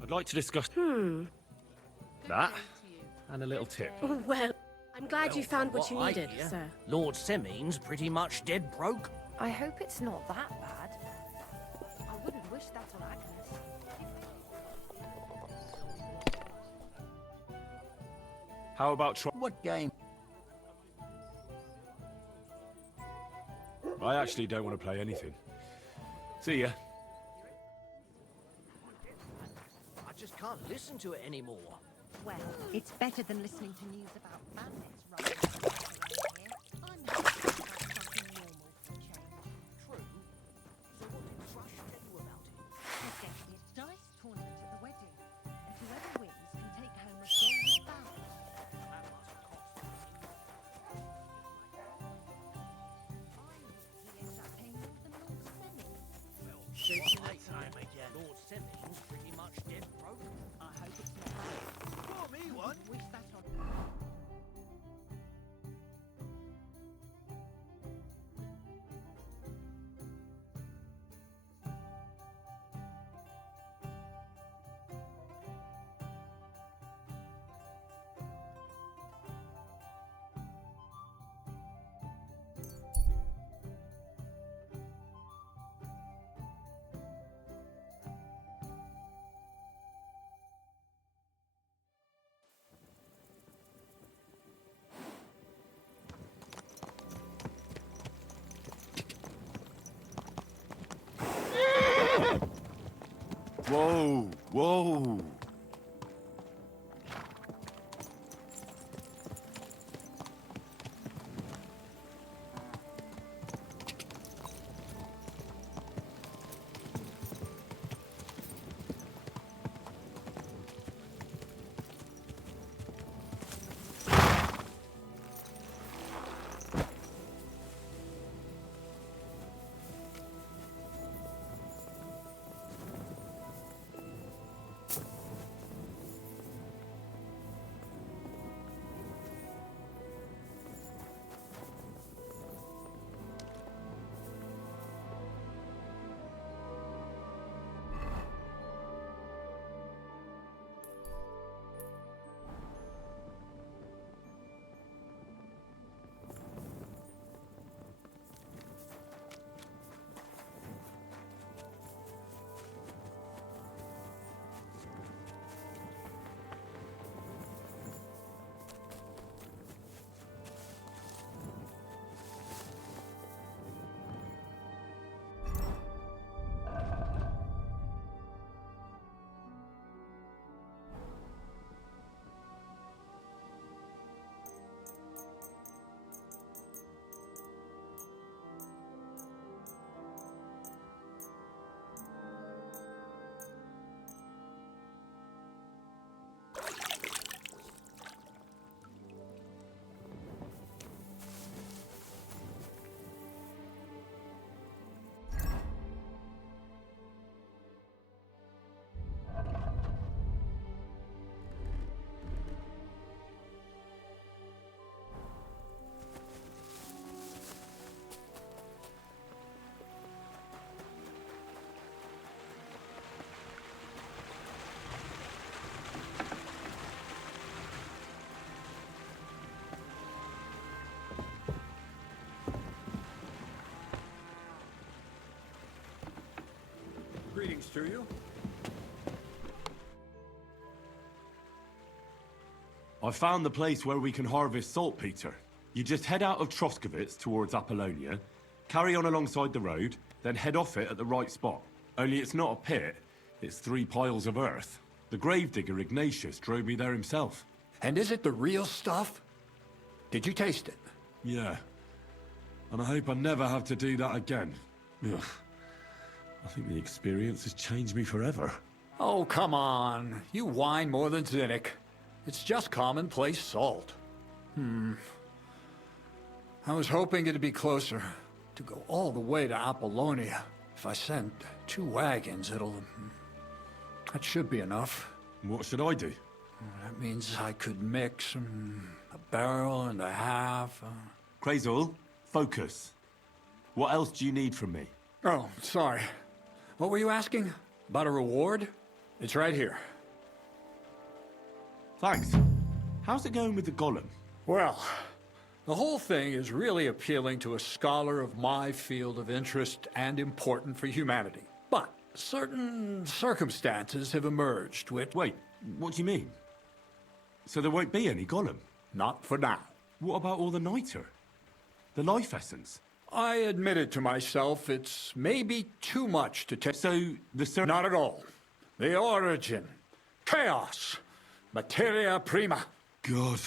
I'd like to discuss that and a little tip. Well, I'm glad you found what you I needed, hear, sir. Lord Semming's pretty much dead broke. I hope it's not that bad. I wouldn't wish that on Agnes. How about What game? I actually don't want to play anything. See ya. I just can't listen to it anymore. Well, it's better than listening to news about bandits running around here. I'm happy to have something normal for a change. True. So what did Thrush tell you about it? I guess it's dice tournament at the wedding, and whoever wins can take home a gold bow. That must cost. He ends up paying more than Lord Semming. Well, Shaking what I the time hear, again. Lord Semming's pretty much dead broke. I hope it's not bad. Pour me one. Wish that on. Whoa, whoa. to you. I found the place where we can harvest saltpeter. You just head out of Troskowitz towards Apollonia, carry on alongside the road, then head off it at the right spot. Only it's not a pit, it's 3 piles of earth. The gravedigger Ignatius drove me there himself. And is it the real stuff? Did you taste it? Yeah. And I hope I never have to do that again. Ugh. I think the experience has changed me forever. Oh, come on. You whine more than Zinnik. It's just commonplace salt. I was hoping it'd be closer. To go all the way to Apollonia. If I send 2 wagons, that should be enough. What should I do? That means I could mix a barrel and a half. Crazul, focus. What else do you need from me? Oh, sorry. What were you asking? About a reward? It's right here. Thanks. How's it going with the golem? Well, the whole thing is really appealing to a scholar of my field of interest and important for humanity. But certain circumstances have emerged which... Wait, what do you mean? So there won't be any golem? Not for now. What about all the niter? The life essence? I admitted to myself it's maybe too much to take. So, Not at all. The origin. Chaos. Materia prima. God.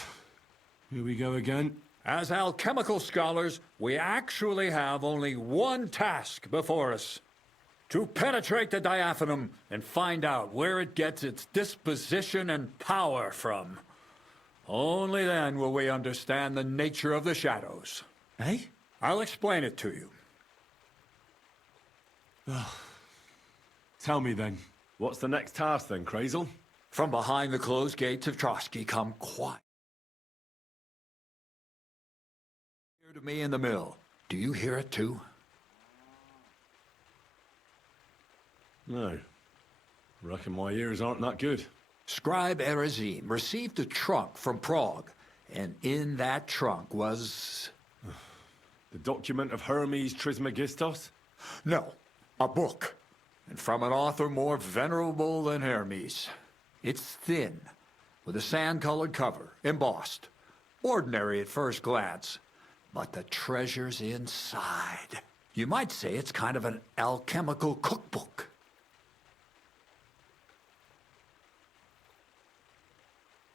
Here we go again. As alchemical scholars, we actually have only one task before us. To penetrate the diaphanum and find out where it gets its disposition and power from. Only then will we understand the nature of the shadows. Eh? I'll explain it to you. Tell me then. What's the next task then, Crazul? From behind the closed gates of Trotsky come quiet. Hear to me in the mill. Do you hear it too? No. Reckon my ears aren't that good. Scribe Erezim received a trunk from Prague, and in that trunk was... The document of Hermes Trismegistos? No, a book. And from an author more venerable than Hermes. It's thin, with a sand-colored cover, embossed. Ordinary at first glance, but the treasure's inside. You might say it's kind of an alchemical cookbook.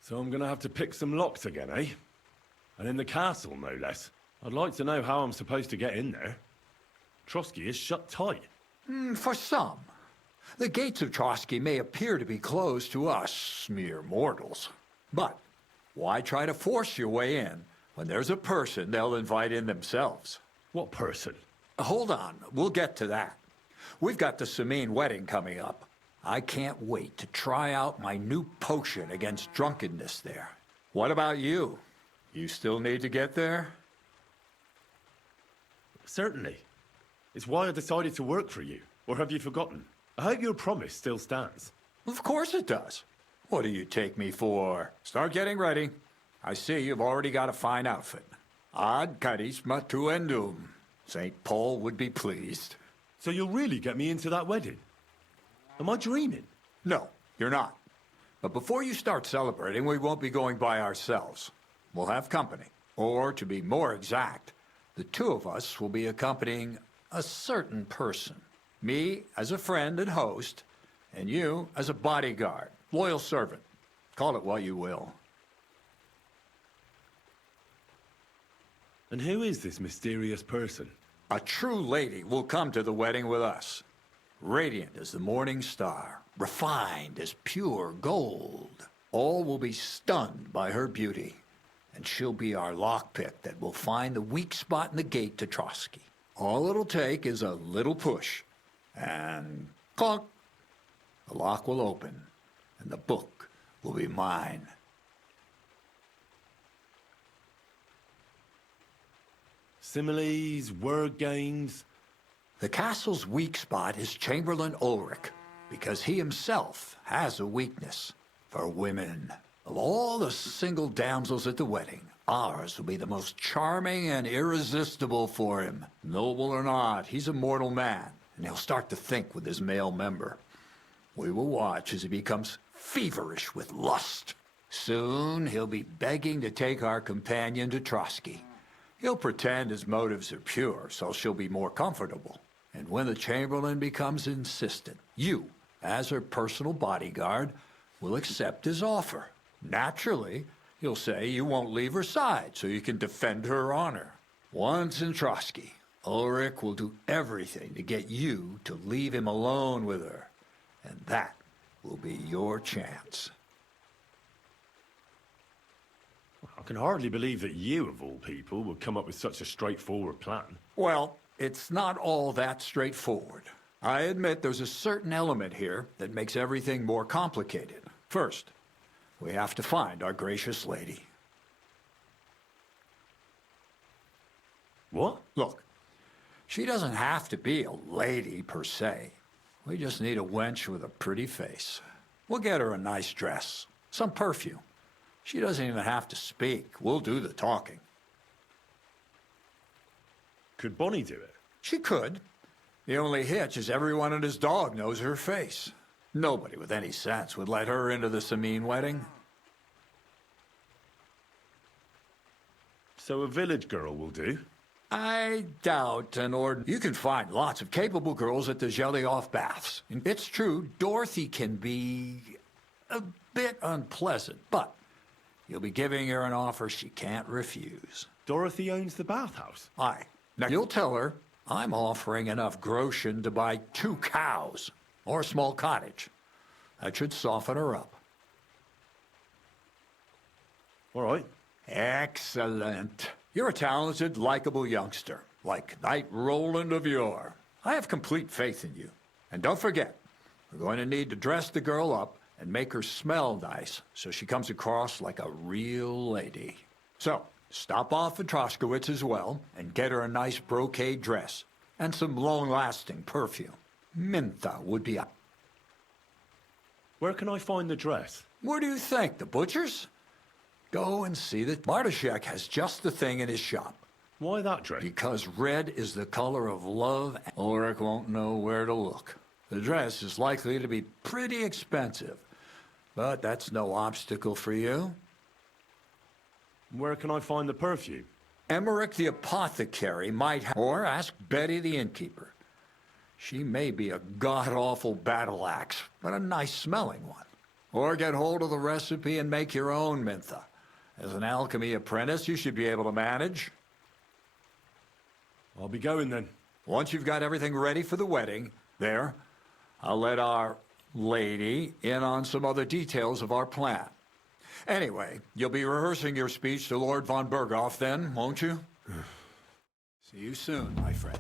So I'm gonna have to pick some locks again, eh? And in the castle, no less. I'd like to know how I'm supposed to get in there. Trotsky is shut tight. For some. The gates of Trotsky may appear to be closed to us, mere mortals. But why try to force your way in when there's a person they'll invite in themselves? What person? Hold on, we'll get to that. We've got the Samine wedding coming up. I can't wait to try out my new potion against drunkenness there. What about you? You still need to get there? Certainly. It's why I decided to work for you. Or have you forgotten? I hope your promise still stands. Of course it does. What do you take me for? Start getting ready. I see you've already got a fine outfit. Ad charisma tuendum. St. Paul would be pleased. So you'll really get me into that wedding? Am I dreaming? No, you're not. But before you start celebrating, we won't be going by ourselves. We'll have company. Or, to be more exact, the 2 of us will be accompanying a certain person. Me as a friend and host, and you as a bodyguard, loyal servant. Call it what you will. And who is this mysterious person? A true lady will come to the wedding with us. Radiant as the morning star, refined as pure gold. All will be stunned by her beauty, and she'll be our lockpick that will find the weak spot in the gate to Trotsky. All it'll take is a little push, and clunk, the lock will open, and the book will be mine. Similes, word games. The castle's weak spot is Chamberlain Ulrich, because he himself has a weakness for women. Of all the single damsels at the wedding, ours will be the most charming and irresistible for him. Noble or not, he's a mortal man, and he'll start to think with his male member. We will watch as he becomes feverish with lust. Soon he'll be begging to take our companion to Trotsky. He'll pretend his motives are pure, so she'll be more comfortable. And when the Chamberlain becomes insistent, you, as her personal bodyguard, will accept his offer. Naturally, you'll say you won't leave her side so you can defend her honor. Once in Trotsky, Ulrich will do everything to get you to leave him alone with her. And that will be your chance. I can hardly believe that you, of all people, would come up with such a straightforward plan. Well, it's not all that straightforward. I admit there's a certain element here that makes everything more complicated. First, we have to find our gracious lady. What? Look, she doesn't have to be a lady per se. We just need a wench with a pretty face. We'll get her a nice dress, some perfume. She doesn't even have to speak. We'll do the talking. Could Bonnie do it? She could. The only hitch is everyone and his dog knows her face. Nobody with any sense would let her into the Samin wedding. So a village girl will do? I doubt You can find lots of capable girls at the Zhelyov baths. It's true, Dorothy can be a bit unpleasant, but you'll be giving her an offer she can't refuse. Dorothy owns the bathhouse? Aye. Now, you'll tell her I'm offering enough groschen to buy 2 cows or a small cottage. That should soften her up. All right. Excellent. You're a talented, likable youngster, like Knight Roland of yore. I have complete faith in you. And don't forget, we're going to need to dress the girl up and make her smell nice so she comes across like a real lady. So, stop off at Troskowitz as well and get her a nice brocade dress and some long-lasting perfume. Mintha would be up. Where can I find the dress? Where do you think? The butcher's? Go and see that Bartoszek has just the thing in his shop. Why that dress? Because red is the color of love. Ulrich won't know where to look. The dress is likely to be pretty expensive, but that's no obstacle for you. Where can I find the perfume? Emmerich the apothecary might have, or ask Betty the innkeeper. She may be a god-awful battle axe, but a nice-smelling one. Or get hold of the recipe and make your own Mintha. As an alchemy apprentice, you should be able to manage. I'll be going then. Once you've got everything ready for the wedding, I'll let our lady in on some other details of our plan. Anyway, you'll be rehearsing your speech to Lord von Berghoff then, won't you? See you soon, my friend.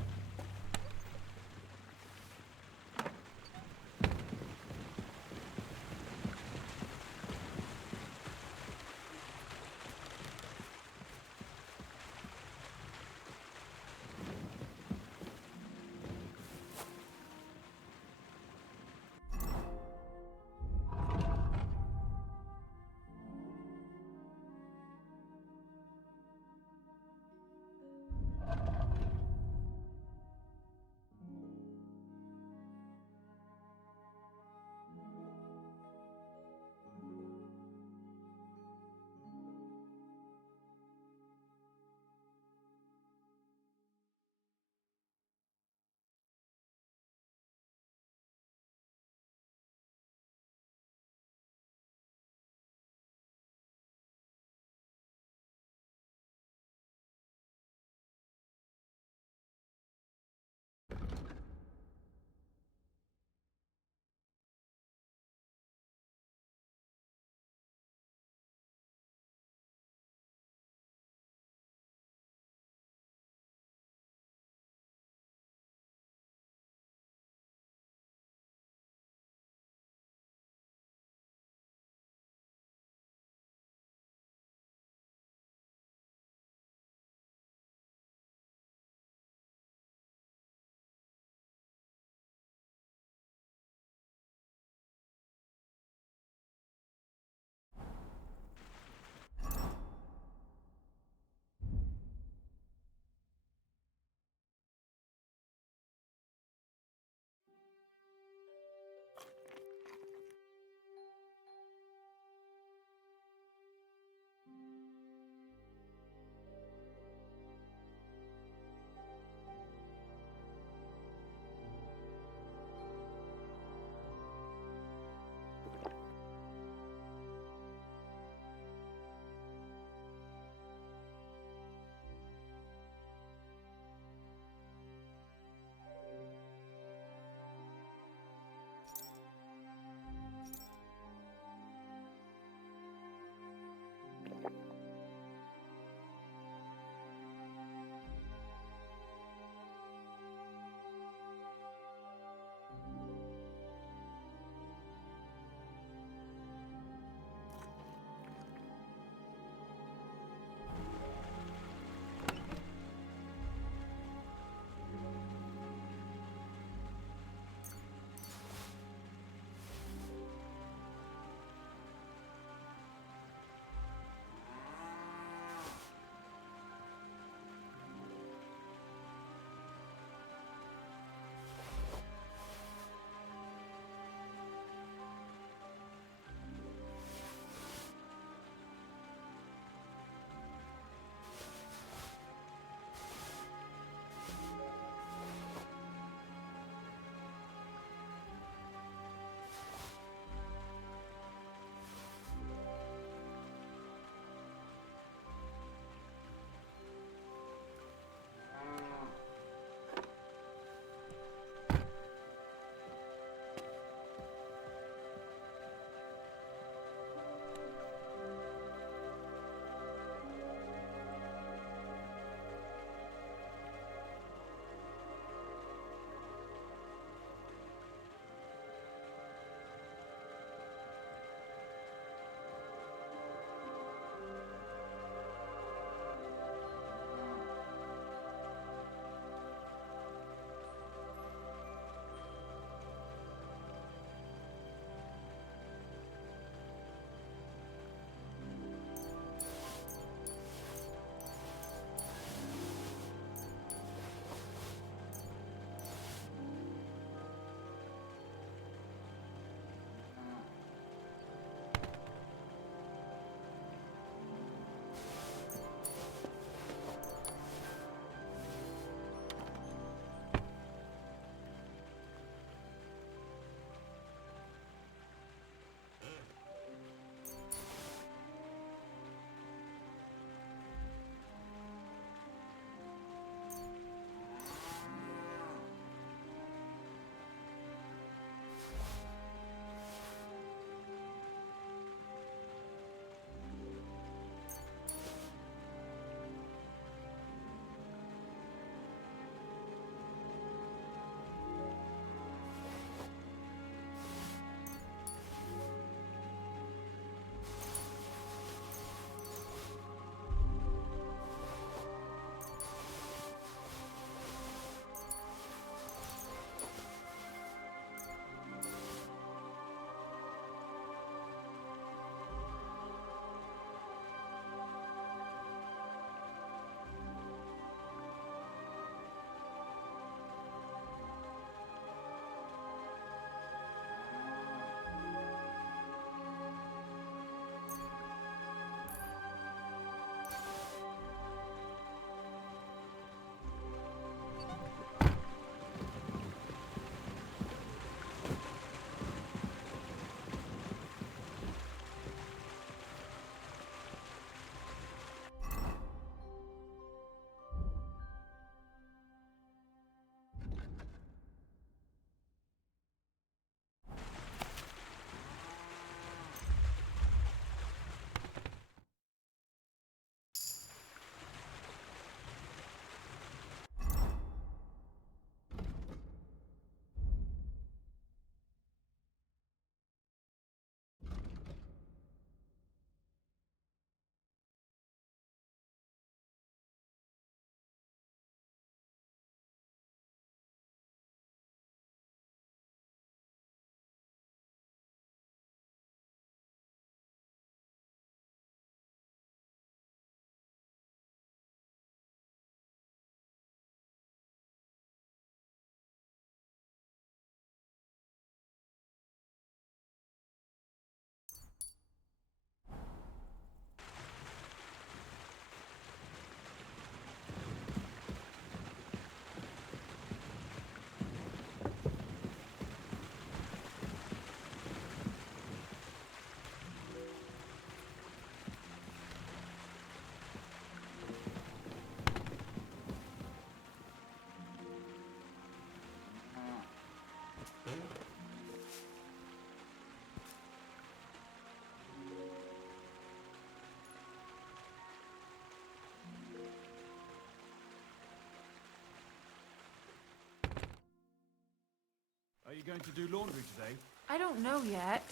you going to do laundry today? I don't know yet.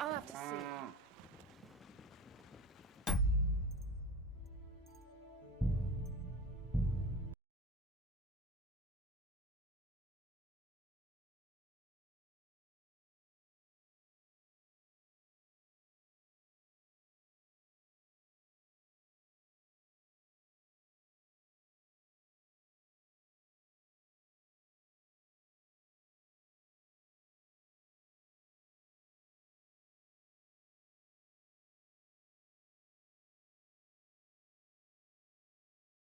I'll have to see.